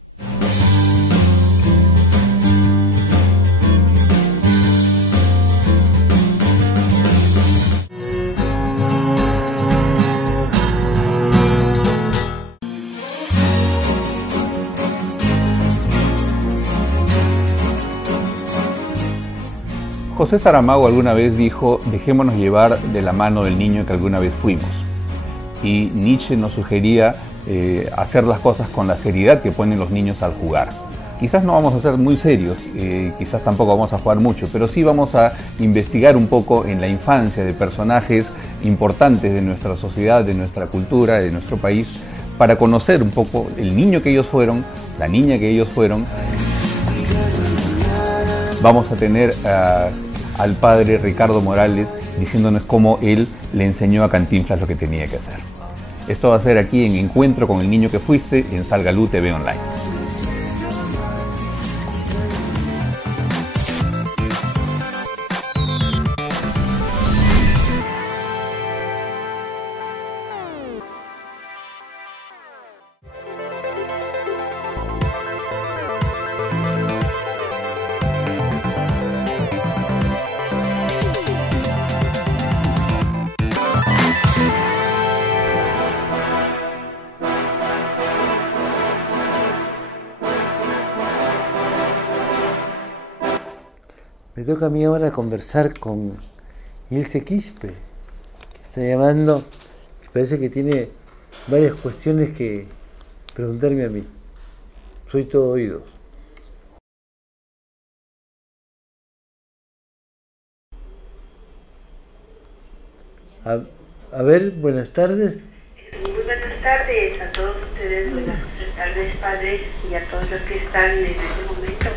José Saramago alguna vez dijo: dejémonos llevar de la mano del niño que alguna vez fuimos. Y Nietzsche nos sugería hacer las cosas con la seriedad que ponen los niños al jugar. Quizás no vamos a ser muy serios, quizás tampoco vamos a jugar mucho, pero sí vamos a investigar un poco en la infancia de personajes importantes de nuestra sociedad, de nuestra cultura, de nuestro país, para conocer un poco el niño que ellos fueron, la niña que ellos fueron. Vamos a tener al padre Ricardo Morales diciéndonos cómo él le enseñó a Cantinflas lo que tenía que hacer. Esto va a ser aquí en Encuentro con el Niño que Fuiste en Salgalú TV Online. toca a mí ahora conversar con Ilse Quispe, que está llamando, que parece que tiene varias cuestiones que preguntarme a mí. Soy todo oídos. A ver, buenas tardes. Muy buenas tardes a todos ustedes, buenas tardes padres y a todos los que están en este momento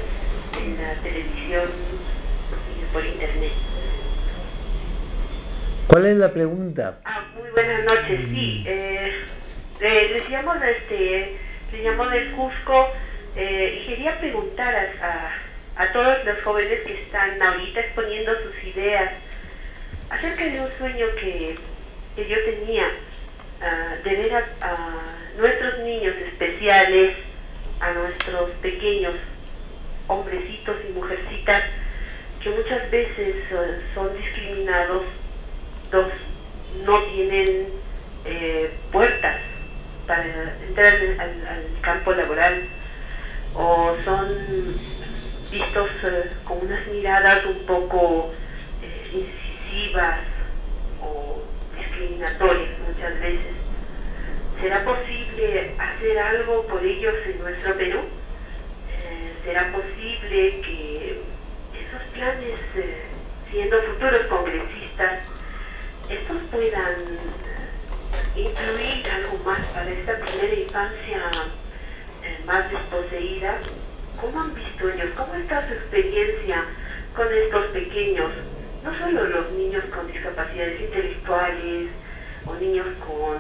en la televisión y por internet. ¿Cuál es la pregunta? Muy buenas noches, sí. Les llamo, les llamo del Cusco y quería preguntar a todos los jóvenes que están ahorita exponiendo sus ideas acerca de un sueño que yo tenía, de ver a nuestros niños especiales, a nuestros pequeños hombrecitos y mujercitas que muchas veces son discriminados, no tienen puertas para entrar al campo laboral, o son vistos con unas miradas un poco incisivas o discriminatorias muchas veces. ¿Será posible hacer algo por ellos en nuestro Perú? ¿Será posible que esos planes, siendo futuros congresistas, estos puedan incluir algo más para esta primera infancia más desposeída? ¿Cómo han visto ellos? ¿Cómo está su experiencia con estos pequeños? No solo los niños con discapacidades intelectuales o niños con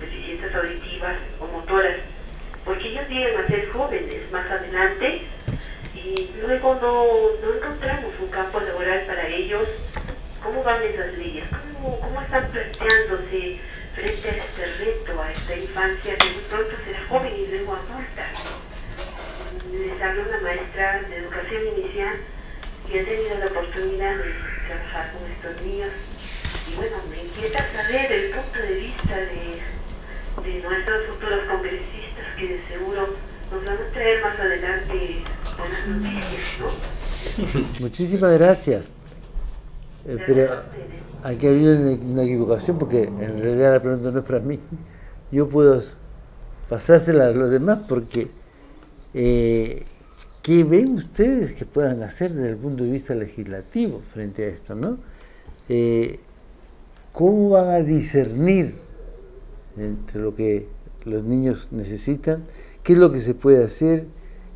deficiencias auditivas o motoras, porque ellos llegan a ser jóvenes más adelante y luego no encontramos un campo laboral para ellos. ¿Cómo van esas leyes? ¿Cómo están planteándose frente a este reto, a esta infancia que muy pronto será joven y luego adulta? Les habla una maestra de educación inicial y he tenido la oportunidad de trabajar con estos niños y bueno, me inquieta saber el punto de vista de nuestros futuros congresistas, que de seguro nos van a traer más adelante buenas noticias, ¿no? Muchísimas gracias. Pero aquí ha habido una equivocación, porque en realidad la pregunta no es para mí. Yo puedo pasársela a los demás porque ¿qué ven ustedes que puedan hacer desde el punto de vista legislativo frente a esto, ¿no? ¿Cómo van a discernir entre lo que los niños necesitan? ¿Qué es lo que se puede hacer?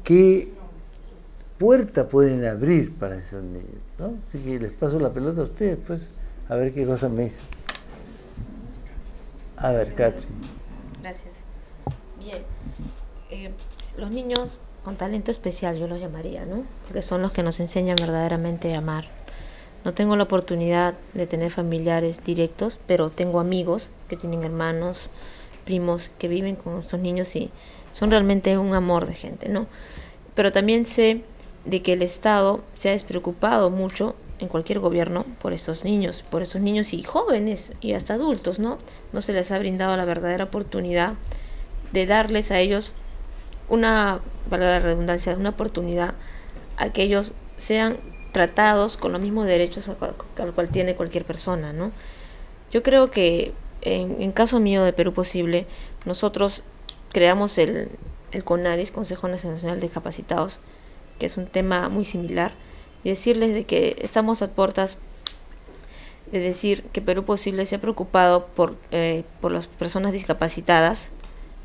¿Qué puerta pueden abrir para esos niños, ¿no? Así que les paso la pelota a ustedes, pues, a ver qué cosas me dicen. A ver, Catherine. Gracias. Bien. Los niños con talento especial, yo los llamaría, ¿no? Porque son los que nos enseñan verdaderamente a amar. No tengo la oportunidad de tener familiares directos, pero tengo amigos que tienen hermanos, primos que viven con estos niños y son realmente un amor de gente, ¿no? Pero también sé de que el Estado se ha despreocupado mucho en cualquier gobierno por esos niños y jóvenes y hasta adultos, ¿no? No se les ha brindado la verdadera oportunidad de darles a ellos una, para la redundancia, una oportunidad a que ellos sean tratados con los mismos derechos al cual tiene cualquier persona, ¿no? Yo creo que en caso mío de Perú Posible, nosotros creamos el CONADIS, Consejo Nacional de Discapacitados, que es un tema muy similar, y decirles de que estamos a puertas de decir que Perú Posible se ha preocupado por las personas discapacitadas.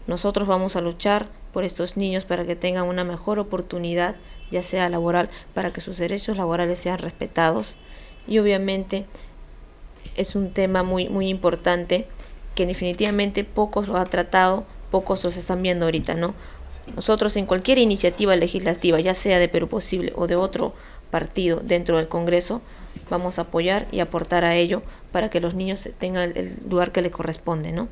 Nosotros vamos a luchar por estos niños para que tengan una mejor oportunidad, ya sea laboral, para que sus derechos laborales sean respetados. Y obviamente es un tema muy, muy importante que definitivamente pocos lo han tratado, pocos los están viendo ahorita, ¿no? Nosotros en cualquier iniciativa legislativa, ya sea de Perú Posible o de otro partido dentro del Congreso, vamos a apoyar y aportar a ello para que los niños tengan el lugar que les corresponde, ¿no?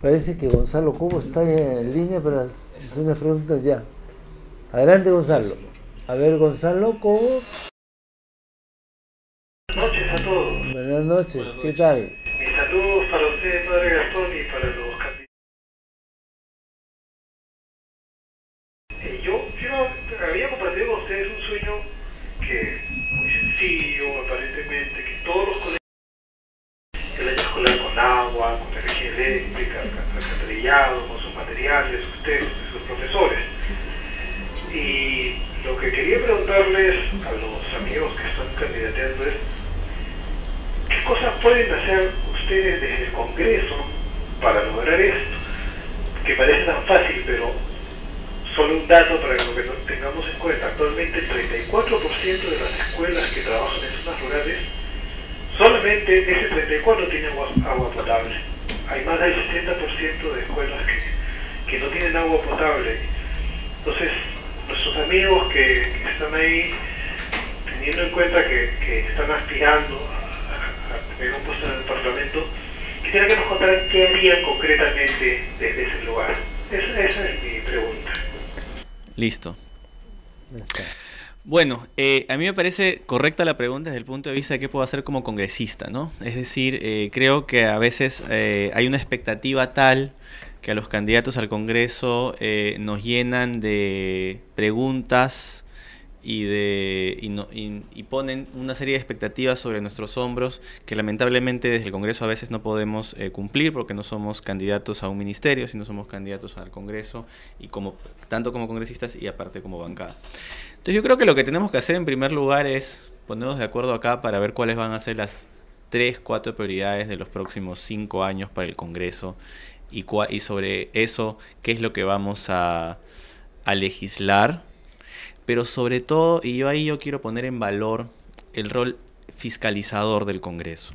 Parece que Gonzalo Cobo está en línea para hacer unas preguntas ya. Adelante, Gonzalo. A ver, Gonzalo Cobo. Buenas noches a todos. Buenas noches, ¿qué tal? Mis saludos para usted, padre Gastón, y para los candidatos. Yo el año escolar con agua, con energía eléctrica, alcantarillado, con sus materiales, ustedes, sus profesores. Y lo que quería preguntarles a los amigos que están candidateando es, ¿qué cosas pueden hacer ustedes desde el Congreso para lograr esto? Que parece tan fácil, pero solo un dato para que lo tengamos en cuenta. Actualmente el 34% de las escuelas que trabajan en zonas rurales, solamente ese 34% tiene agua potable. Hay más del 60% de escuelas que no tienen agua potable. Entonces, nuestros amigos que están ahí, teniendo en cuenta que están aspirando a tener un puesto en el Parlamento, quisiera que nos contaran qué harían concretamente desde ese lugar. Esa es mi pregunta. Listo. Bueno, a mí me parece correcta la pregunta desde el punto de vista de qué puedo hacer como congresista, ¿no? Es decir, creo que a veces hay una expectativa tal que a los candidatos al Congreso nos llenan de preguntas y ponen una serie de expectativas sobre nuestros hombros que lamentablemente desde el Congreso a veces no podemos cumplir porque no somos candidatos a un ministerio, sino somos candidatos al Congreso y tanto como congresistas y aparte como bancada. Entonces yo creo que lo que tenemos que hacer en primer lugar es ponernos de acuerdo acá para ver cuáles van a ser las 3, 4 prioridades de los próximos 5 años para el Congreso y sobre eso qué es lo que vamos a legislar. Pero sobre todo, y yo quiero poner en valor el rol fiscalizador del Congreso.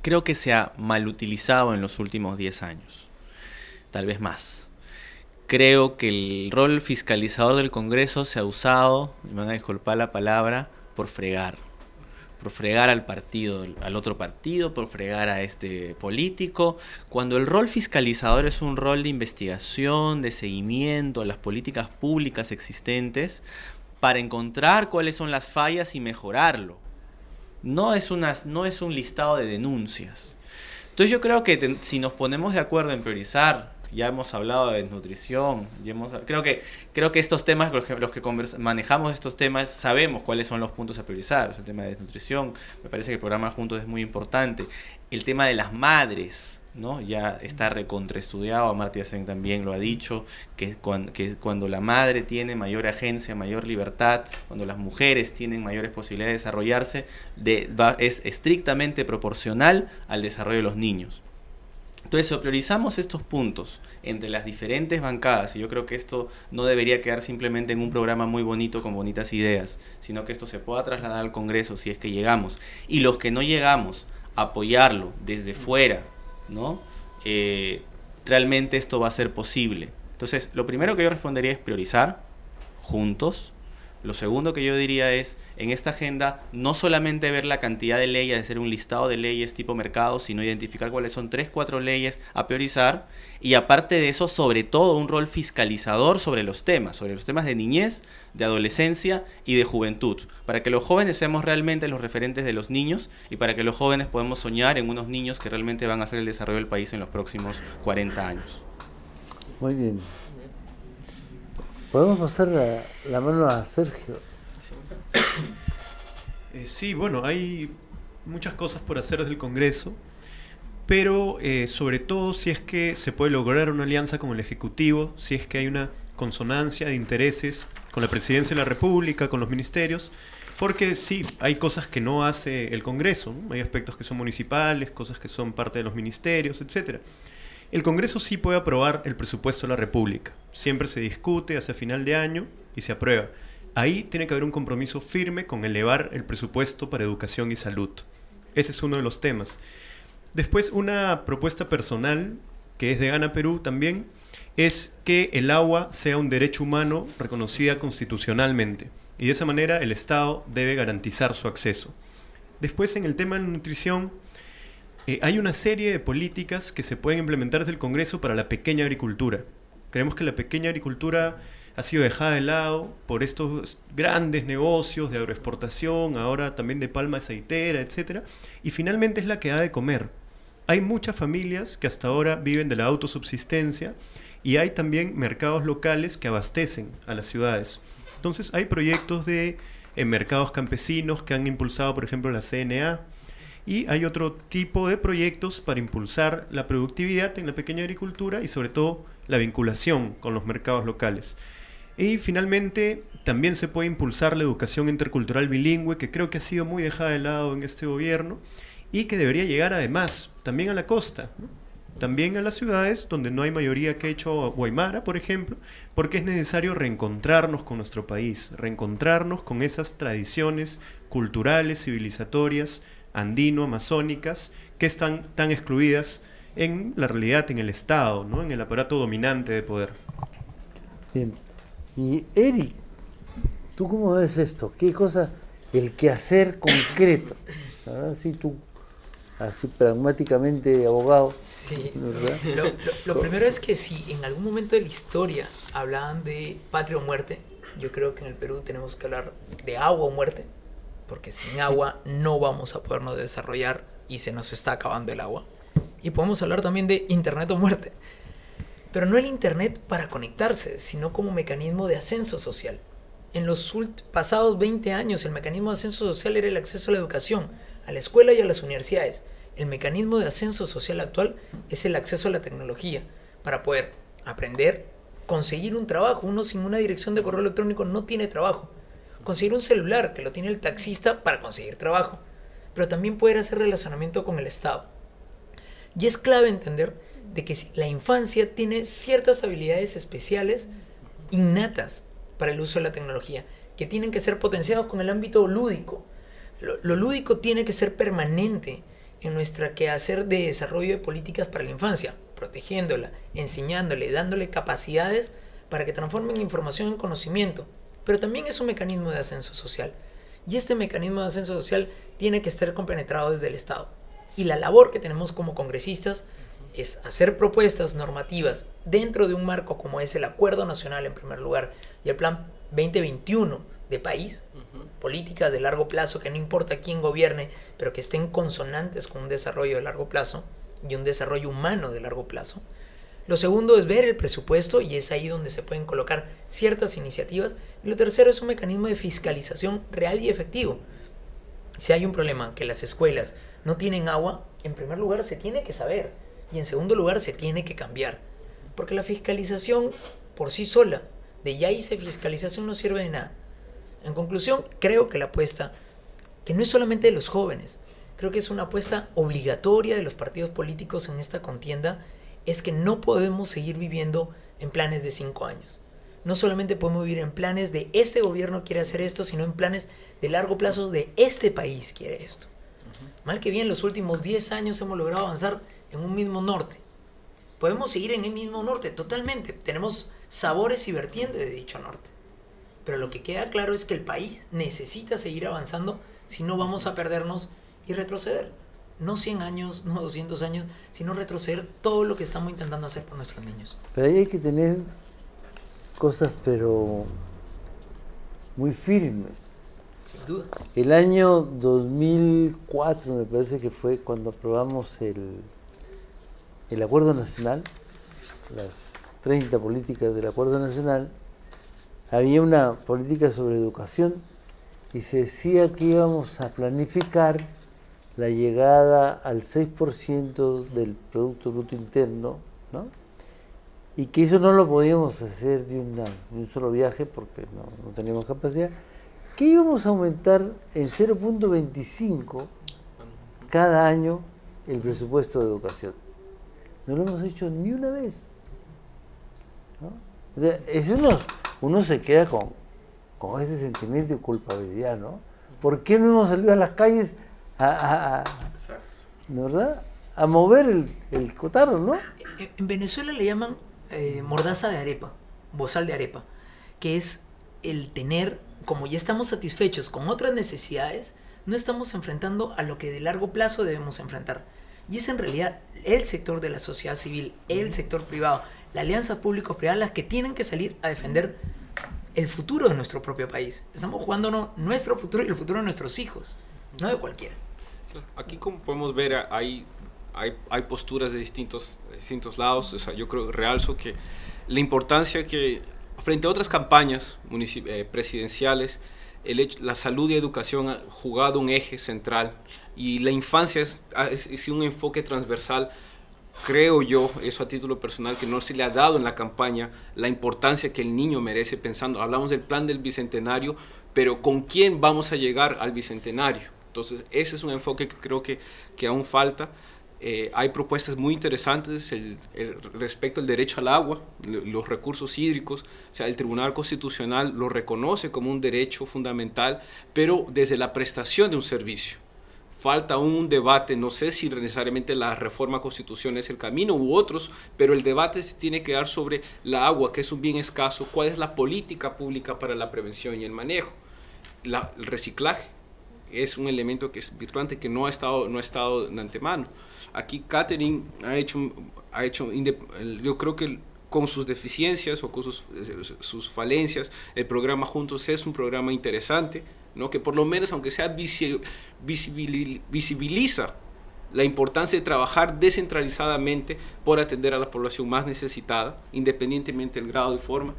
Creo que se ha mal utilizado en los últimos 10 años, tal vez más. Creo que el rol fiscalizador del Congreso se ha usado, me van a disculpar la palabra, por fregar al partido, al otro partido, por fregar a este político, cuando el rol fiscalizador es un rol de investigación, de seguimiento a las políticas públicas existentes para encontrar cuáles son las fallas y mejorarlo. No es un listado de denuncias. Entonces yo creo que si nos ponemos de acuerdo en priorizar, ya hemos hablado de desnutrición, creo que estos temas, los que manejamos estos temas, sabemos cuáles son los puntos a priorizar. El tema de desnutrición, me parece que el programa Juntos es muy importante. El tema de las madres, ¿no? Ya está recontraestudiado, Amartya Sen también lo ha dicho, que cuando la madre tiene mayor agencia, mayor libertad, cuando las mujeres tienen mayores posibilidades de desarrollarse, es estrictamente proporcional al desarrollo de los niños. Entonces, si priorizamos estos puntos entre las diferentes bancadas, y yo creo que esto no debería quedar simplemente en un programa muy bonito con bonitas ideas, sino que esto se pueda trasladar al Congreso si es que llegamos, y los que no llegamos, apoyarlo desde fuera, ¿no? Realmente esto va a ser posible. Entonces, lo primero que yo respondería es priorizar juntos. Lo segundo que yo diría es, en esta agenda, no solamente ver la cantidad de leyes, de hacer un listado de leyes tipo mercado, sino identificar cuáles son 3, 4 leyes a priorizar, y aparte de eso, sobre todo, un rol fiscalizador sobre los temas de niñez, de adolescencia y de juventud, para que los jóvenes seamos realmente los referentes de los niños y para que los jóvenes podamos soñar en unos niños que realmente van a hacer el desarrollo del país en los próximos 40 años. Muy bien. ¿Podemos pasar la mano a Sergio? Sí, bueno, hay muchas cosas por hacer desde el Congreso, pero sobre todo si es que se puede lograr una alianza con el Ejecutivo, si es que hay una consonancia de intereses con la Presidencia de la República, con los ministerios, porque sí, hay cosas que no hace el Congreso, ¿no? Hay aspectos que son municipales, cosas que son parte de los ministerios, etcétera. El Congreso sí puede aprobar el presupuesto de la República. Siempre se discute hacia final de año y se aprueba. Ahí tiene que haber un compromiso firme con elevar el presupuesto para educación y salud. Ese es uno de los temas. Después, una propuesta personal, que es de Gana Perú también, es que el agua sea un derecho humano reconocida constitucionalmente. Y de esa manera el Estado debe garantizar su acceso. Después, en el tema de la nutrición, hay una serie de políticas que se pueden implementar desde el Congreso para la pequeña agricultura. Creemos que la pequeña agricultura ha sido dejada de lado por estos grandes negocios de agroexportación, ahora también de palma aceitera, etc. Y finalmente es la que da de comer. Hay muchas familias que hasta ahora viven de la autosubsistencia y hay también mercados locales que abastecen a las ciudades. Entonces hay proyectos de mercados campesinos que han impulsado, por ejemplo, la CNA. Y hay otro tipo de proyectos para impulsar la productividad en la pequeña agricultura y sobre todo la vinculación con los mercados locales. Y finalmente también se puede impulsar la educación intercultural bilingüe, que creo que ha sido muy dejada de lado en este gobierno y que debería llegar además también a la costa, ¿no? También a las ciudades donde no hay mayoría quechua o aymara, por ejemplo, porque es necesario reencontrarnos con nuestro país, reencontrarnos con esas tradiciones culturales, civilizatorias, andino-amazónicas, que están tan excluidas en la realidad, en el Estado, ¿no? En el aparato dominante de poder. Bien. Y Eric, ¿tú cómo ves esto? ¿Qué cosa, el quehacer concreto? ¿Verdad? Si tú, así pragmáticamente abogado. Sí. Lo primero es que si en algún momento de la historia hablaban de patria o muerte, yo creo que en el Perú tenemos que hablar de agua o muerte, porque sin agua no vamos a podernos desarrollar y se nos está acabando el agua. Y podemos hablar también de internet o muerte, pero no el internet para conectarse, sino como mecanismo de ascenso social. En los pasados 20 años el mecanismo de ascenso social era el acceso a la educación, a la escuela y a las universidades. El mecanismo de ascenso social actual es el acceso a la tecnología para poder aprender, conseguir un trabajo. Uno sin una dirección de correo electrónico no tiene trabajo. Conseguir un celular que lo tiene el taxista para conseguir trabajo, pero también poder hacer relacionamiento con el Estado. Y es clave entender de que la infancia tiene ciertas habilidades especiales innatas para el uso de la tecnología, que tienen que ser potenciados con el ámbito lúdico. Lo lúdico tiene que ser permanente en nuestra quehacer de desarrollo de políticas para la infancia, protegiéndola, enseñándole, dándole capacidades para que transformen información en conocimiento, pero también es un mecanismo de ascenso social. Y este mecanismo de ascenso social tiene que estar compenetrado desde el Estado. Y la labor que tenemos como congresistas es hacer propuestas normativas dentro de un marco como es el Acuerdo Nacional en primer lugar y el Plan 2021 de país, políticas de largo plazo que no importa quién gobierne, pero que estén consonantes con un desarrollo de largo plazo y un desarrollo humano de largo plazo. Lo segundo es ver el presupuesto y es ahí donde se pueden colocar ciertas iniciativas. Y lo tercero es un mecanismo de fiscalización real y efectivo. Si hay un problema que las escuelas no tienen agua, en primer lugar se tiene que saber y en segundo lugar se tiene que cambiar, porque la fiscalización por sí sola, de ya hice fiscalización, no sirve de nada. En conclusión, creo que la apuesta, que no es solamente de los jóvenes, creo que es una apuesta obligatoria de los partidos políticos en esta contienda, es que no podemos seguir viviendo en planes de 5 años. No solamente podemos vivir en planes de este gobierno quiere hacer esto, sino en planes de largo plazo de este país quiere esto. Mal que bien, los últimos 10 años hemos logrado avanzar en un mismo norte. Podemos seguir en el mismo norte, totalmente. Tenemos sabores y vertientes de dicho norte. Pero lo que queda claro es que el país necesita seguir avanzando, si no vamos a perdernos y retroceder. No 100 años, no 200 años, sino retroceder todo lo que estamos intentando hacer por nuestros niños. Pero ahí hay que tener cosas, pero muy firmes. Sin duda. El año 2004 me parece que fue cuando aprobamos el Acuerdo Nacional, las 30 políticas del Acuerdo Nacional. Había una política sobre educación y se decía que íbamos a planificar la llegada al 6% del Producto Bruto Interno, ¿no? Y que eso no lo podíamos hacer de un solo viaje porque no teníamos capacidad, que íbamos a aumentar en 0.25 cada año el presupuesto de educación. No lo hemos hecho ni una vez, ¿no? O sea, uno se queda con ese sentimiento de culpabilidad, ¿no? ¿Por qué no hemos salido a las calles ¿verdad? A mover el cotarro, ¿no? En Venezuela le llaman mordaza de arepa, bozal de arepa, que es el tener, como ya estamos satisfechos con otras necesidades, no estamos enfrentando a lo que de largo plazo debemos enfrentar. Y es en realidad el sector de la sociedad civil, el sector privado, la alianza público-privada, las que tienen que salir a defender el futuro de nuestro propio país. Estamos jugándonos nuestro futuro y el futuro de nuestros hijos, no de cualquiera. Aquí, como podemos ver, hay posturas de distintos lados. O sea, yo creo, realzo que la importancia que frente a otras campañas presidenciales la salud y educación ha jugado un eje central, y la infancia es un enfoque transversal. Creo yo, eso a título personal, que no se le ha dado en la campaña la importancia que el niño merece, pensando, hablamos del plan del Bicentenario, pero ¿con quién vamos a llegar al Bicentenario? Entonces, ese es un enfoque que creo que aún falta. Hay propuestas muy interesantes respecto al derecho al agua, los recursos hídricos. O sea, el Tribunal Constitucional lo reconoce como un derecho fundamental, pero desde la prestación de un servicio. Falta aún un debate, no sé si necesariamente la reforma constitucional es el camino u otros, pero el debate se tiene que dar sobre la agua, que es un bien escaso, cuál es la política pública para la prevención y el manejo. El reciclaje es un elemento que es virtuante, que no ha estado de antemano. Aquí Catherine ha hecho, yo creo que con sus deficiencias o con sus falencias, el programa Juntos es un programa interesante, ¿no? Que por lo menos, aunque sea, visibiliza la importancia de trabajar descentralizadamente por atender a la población más necesitada, independientemente del grado y forma,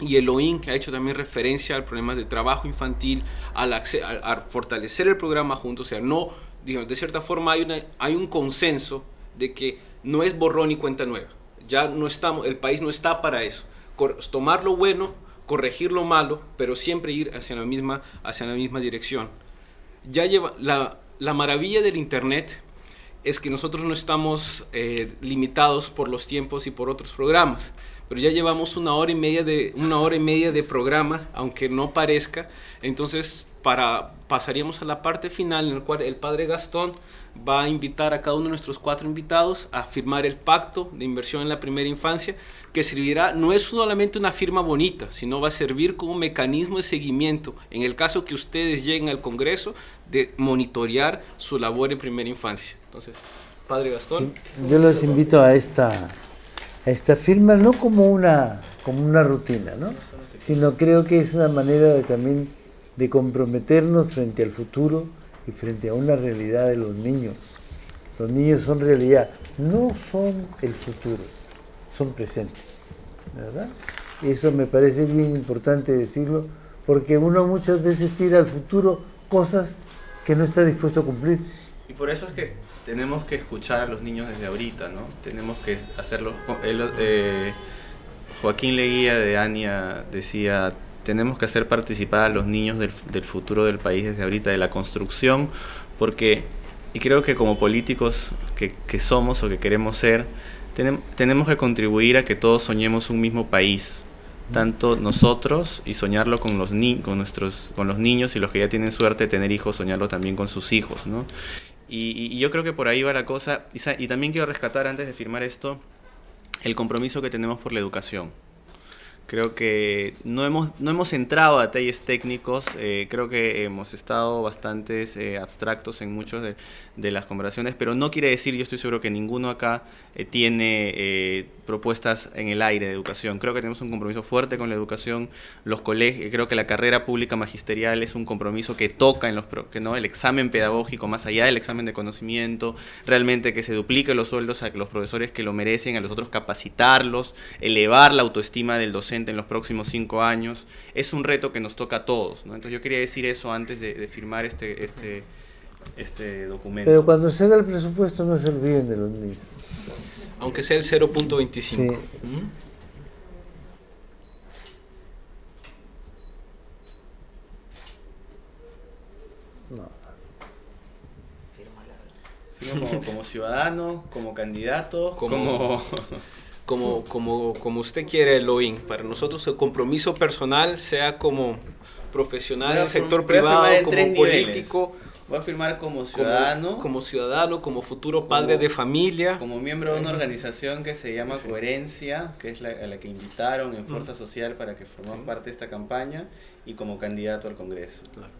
y el OIN, que ha hecho también referencia al problema del trabajo infantil, a fortalecer el programa Juntos. O sea, no, digamos, de cierta forma hay un consenso de que no es borrón y cuenta nueva. Ya no estamos, el país no está para eso. Tomar lo bueno, corregir lo malo, pero siempre ir hacia la misma dirección. La maravilla del Internet es que nosotros no estamos limitados por los tiempos y por otros programas, pero ya llevamos una hora y media de programa, aunque no parezca. Entonces pasaríamos a la parte final, en la cual el padre Gastón va a invitar a cada uno de nuestros 4 invitados a firmar el pacto de inversión en la primera infancia, que servirá, no es solamente una firma bonita, sino va a servir como un mecanismo de seguimiento, en el caso que ustedes lleguen al Congreso, de monitorear su labor en primera infancia. Entonces, padre Gastón. Sí, yo los invito a esta firma, no como una rutina, ¿no? Sino creo que es una manera también de comprometernos frente al futuro y frente a una realidad de los niños. Los niños son realidad, no son el futuro, son presente, ¿verdad? Eso me parece bien importante decirlo, porque uno muchas veces tira al futuro cosas que no está dispuesto a cumplir. Y por eso es que tenemos que escuchar a los niños desde ahorita, ¿no? Tenemos que hacerlo. Joaquín Leguía de ANIA decía: tenemos que hacer participar a los niños del futuro del país desde ahorita, de la construcción, y creo que como políticos que somos o que queremos ser, tenemos que contribuir a que todos soñemos un mismo país, tanto nosotros, y soñarlo con los niños, y los que ya tienen suerte de tener hijos, soñarlo también con sus hijos, ¿no? Y yo creo que por ahí va la cosa, y también quiero rescatar, antes de firmar esto, el compromiso que tenemos por la educación. Creo que no hemos entrado a detalles técnicos, creo que hemos estado bastante abstractos en muchas de las conversaciones, pero no quiere decir, yo estoy seguro que ninguno acá tiene propuestas en el aire de educación. Creo que tenemos un compromiso fuerte con la educación, los colegios. Creo que la carrera pública magisterial es un compromiso que toca el examen pedagógico, más allá del examen de conocimiento, realmente que se duplique los sueldos a los profesores que lo merecen, a los otros capacitarlos, elevar la autoestima del docente en los próximos 5 años. Es un reto que nos toca a todos, ¿no? Entonces yo quería decir eso antes de firmar este documento. Pero cuando se haga el presupuesto no se olviden de los niños. Aunque sea el 0.25. Sí. No. Como ciudadano, como candidato, como usted quiere, Elohim. Para nosotros el compromiso personal, sea como profesional del sector privado, como político. Voy a firmar como ciudadano. Como ciudadano, como futuro padre de familia. Como miembro de una organización que se llama Coherencia, que es a la que invitaron en Fuerza Social para que formara parte de esta campaña, y como candidato al Congreso. Claro.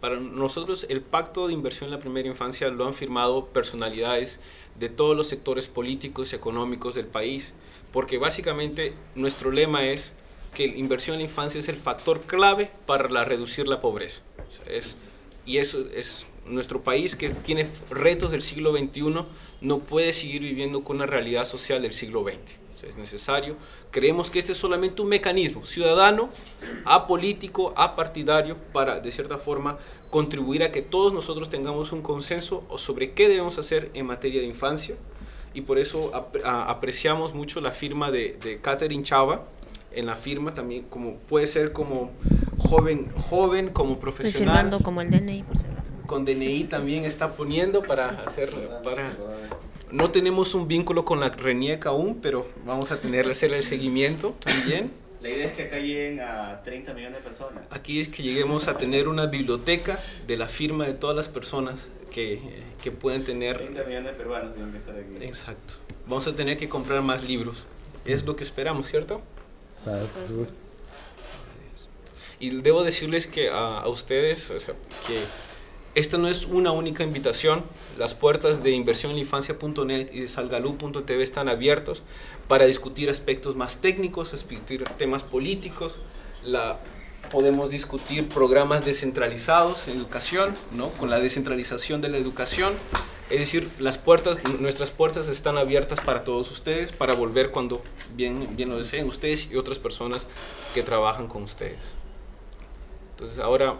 Para nosotros el pacto de inversión en la primera infancia lo han firmado personalidades de todos los sectores políticos y económicos del país, porque básicamente nuestro lema es que la inversión en la infancia es el factor clave para reducir la pobreza. O sea, y eso es nuestro país, que tiene retos del siglo XXI, no puede seguir viviendo con una realidad social del siglo XX. O sea, es necesario. Creemos que este es solamente un mecanismo ciudadano, apolítico, apartidario, para, de cierta forma, contribuir a que todos nosotros tengamos un consenso sobre qué debemos hacer en materia de infancia. Y por eso apreciamos mucho la firma de Catherine Chava. En la firma también, como puede ser como joven, como profesional. Estoy firmando como el DNI, por si acaso. Con DNI también está poniendo para hacer, no tenemos un vínculo con la RENIEC aún, pero vamos a hacerle el seguimiento también. La idea es que acá lleguen a 30 millones de personas. Aquí es que lleguemos a tener una biblioteca de la firma de todas las personas que pueden tener. 30 millones de peruanos tienen que estar aquí. Exacto. Vamos a tener que comprar más libros. Es lo que esperamos, ¿cierto? Y debo decirles que a ustedes, o sea, que esta no es una única invitación. Las puertas de inversioneninfancia.net y de salgalú.tv están abiertos para discutir aspectos más técnicos, discutir temas políticos. Podemos discutir programas descentralizados en educación, ¿no? Con la descentralización de la educación. Es decir, nuestras puertas están abiertas para todos ustedes, para volver cuando bien lo deseen ustedes y otras personas que trabajan con ustedes. Entonces ahora...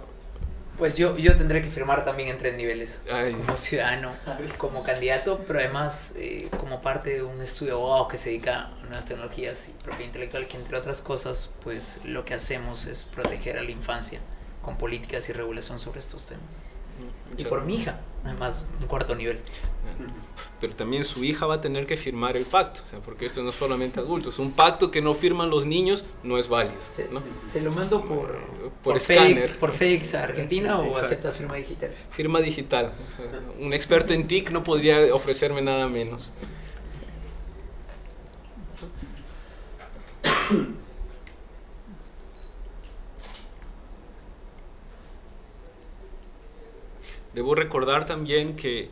Pues yo tendré que firmar también en 3 niveles, como ciudadano, como candidato, pero además como parte de un estudio de abogados que se dedica a nuevas tecnologías y propiedad intelectual, que entre otras cosas, pues lo que hacemos es proteger a la infancia con políticas y regulación sobre estos temas. Y por mi hija, además, un 4º nivel. Pero también su hija va a tener que firmar el pacto, o sea, porque esto no es solamente adultos. Un pacto que no firman los niños no es válido, ¿no? ¿Se lo mando por FedEx a Argentina o aceptas firma digital? Firma digital. Un experto en TIC no podría ofrecerme nada menos. Debo recordar también que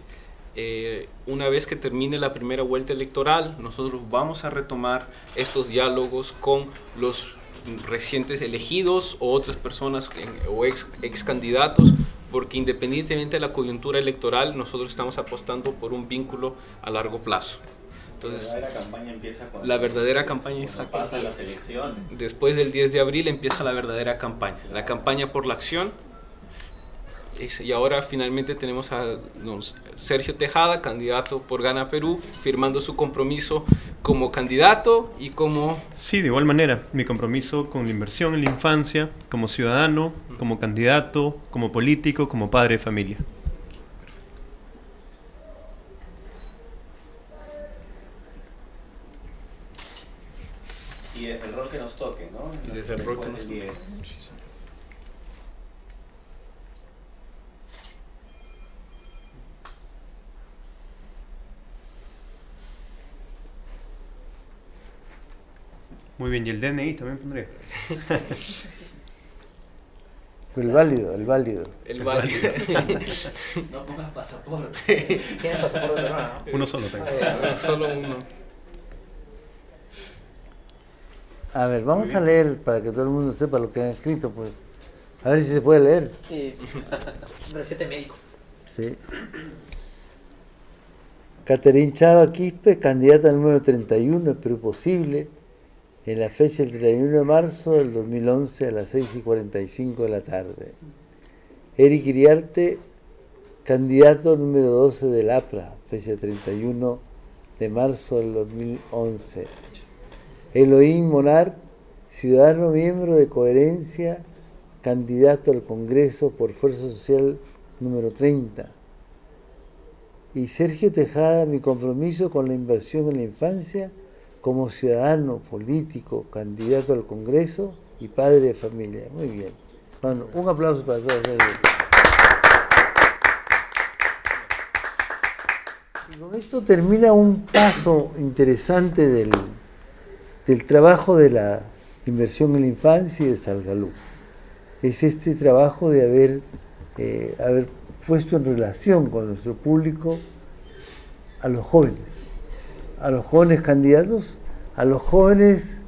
una vez que termine la primera vuelta electoral, nosotros vamos a retomar estos diálogos con los recientes elegidos o otras personas o ex candidatos, porque independientemente de la coyuntura electoral, nosotros estamos apostando por un vínculo a largo plazo. Entonces, la verdadera campaña empieza cuando la verdadera campaña pasa las elecciones. Después del 10 de abril empieza la verdadera campaña, la campaña por la acción. Y ahora finalmente tenemos a Sergio Tejada, candidato por Gana Perú, firmando su compromiso como candidato y como... Sí, de igual manera, mi compromiso con la inversión en la infancia, como ciudadano, como candidato, como político, como padre de familia. Y desde el rol que nos toque, ¿no? Y desde el rol que nos toque. Muy bien, y el DNI también pondré. El válido. El válido. No pongas pasaporte. ¿Tienes pasaporte peruano? Uno solo tengo. Solo uno. A ver, vamos a leer para que todo el mundo sepa lo que han escrito, pues. A ver si se puede leer. Receta médico. Sí. Catherine Chava Quispe, candidata número 31 de Perú Posible, en la fecha del 31 de marzo del 2011 a las 6:45 de la tarde. Eric Iriarte, candidato número 12 del APRA, fecha 31 de marzo del 2011. Elohim Monar, ciudadano miembro de Coherencia, candidato al Congreso por Fuerza Social número 30. Y Sergio Tejada, mi compromiso con la inversión en la infancia, como ciudadano político, candidato al Congreso y padre de familia. Muy bien. Bueno, un aplauso para todos ellos. Y con esto termina un paso interesante del trabajo de la inversión en la infancia y de Salgalú. Es este trabajo de haber puesto en relación con nuestro público a los jóvenes candidatos, a los jóvenes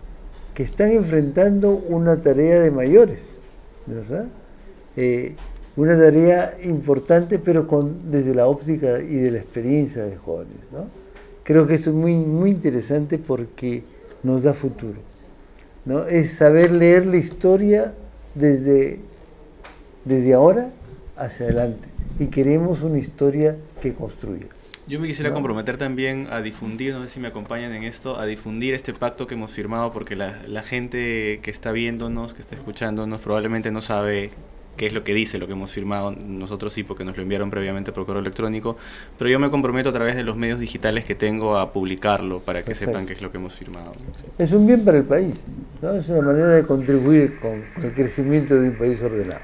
que están enfrentando una tarea de mayores, ¿verdad? Una tarea importante, pero desde la óptica y de la experiencia de jóvenes, ¿no? Creo que esto es muy, muy interesante porque nos da futuro, ¿no? Es saber leer la historia desde ahora hacia adelante, y queremos una historia que construya. Yo me quisiera comprometer también a difundir, no sé si me acompañan en esto, a difundir este pacto que hemos firmado, porque la gente que está viéndonos, que está escuchándonos, probablemente no sabe qué es lo que dice lo que hemos firmado. Nosotros sí, porque nos lo enviaron previamente por correo electrónico, pero yo me comprometo a través de los medios digitales que tengo a publicarlo para que sepan qué es lo que hemos firmado. Es un bien para el país, ¿no? Es una manera de contribuir con el crecimiento de un país ordenado.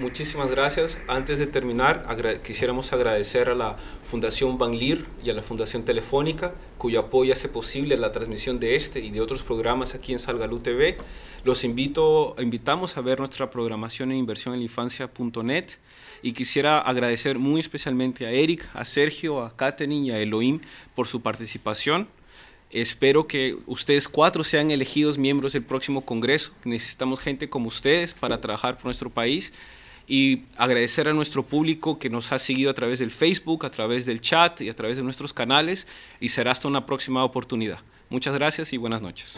Muchísimas gracias. Antes de terminar, quisiéramos agradecer a la Fundación Banlir y a la Fundación Telefónica, cuyo apoyo hace posible la transmisión de este y de otros programas aquí en Salgalú TV. Los invitamos a ver nuestra programación en inversioneninfancia.net, y quisiera agradecer muy especialmente a Eric, a Sergio, a Katherine y a Elohim por su participación. Espero que ustedes 4 sean elegidos miembros del próximo Congreso. Necesitamos gente como ustedes para trabajar por nuestro país. Y agradecer a nuestro público que nos ha seguido a través del Facebook, a través del chat y a través de nuestros canales, y será hasta una próxima oportunidad. Muchas gracias y buenas noches.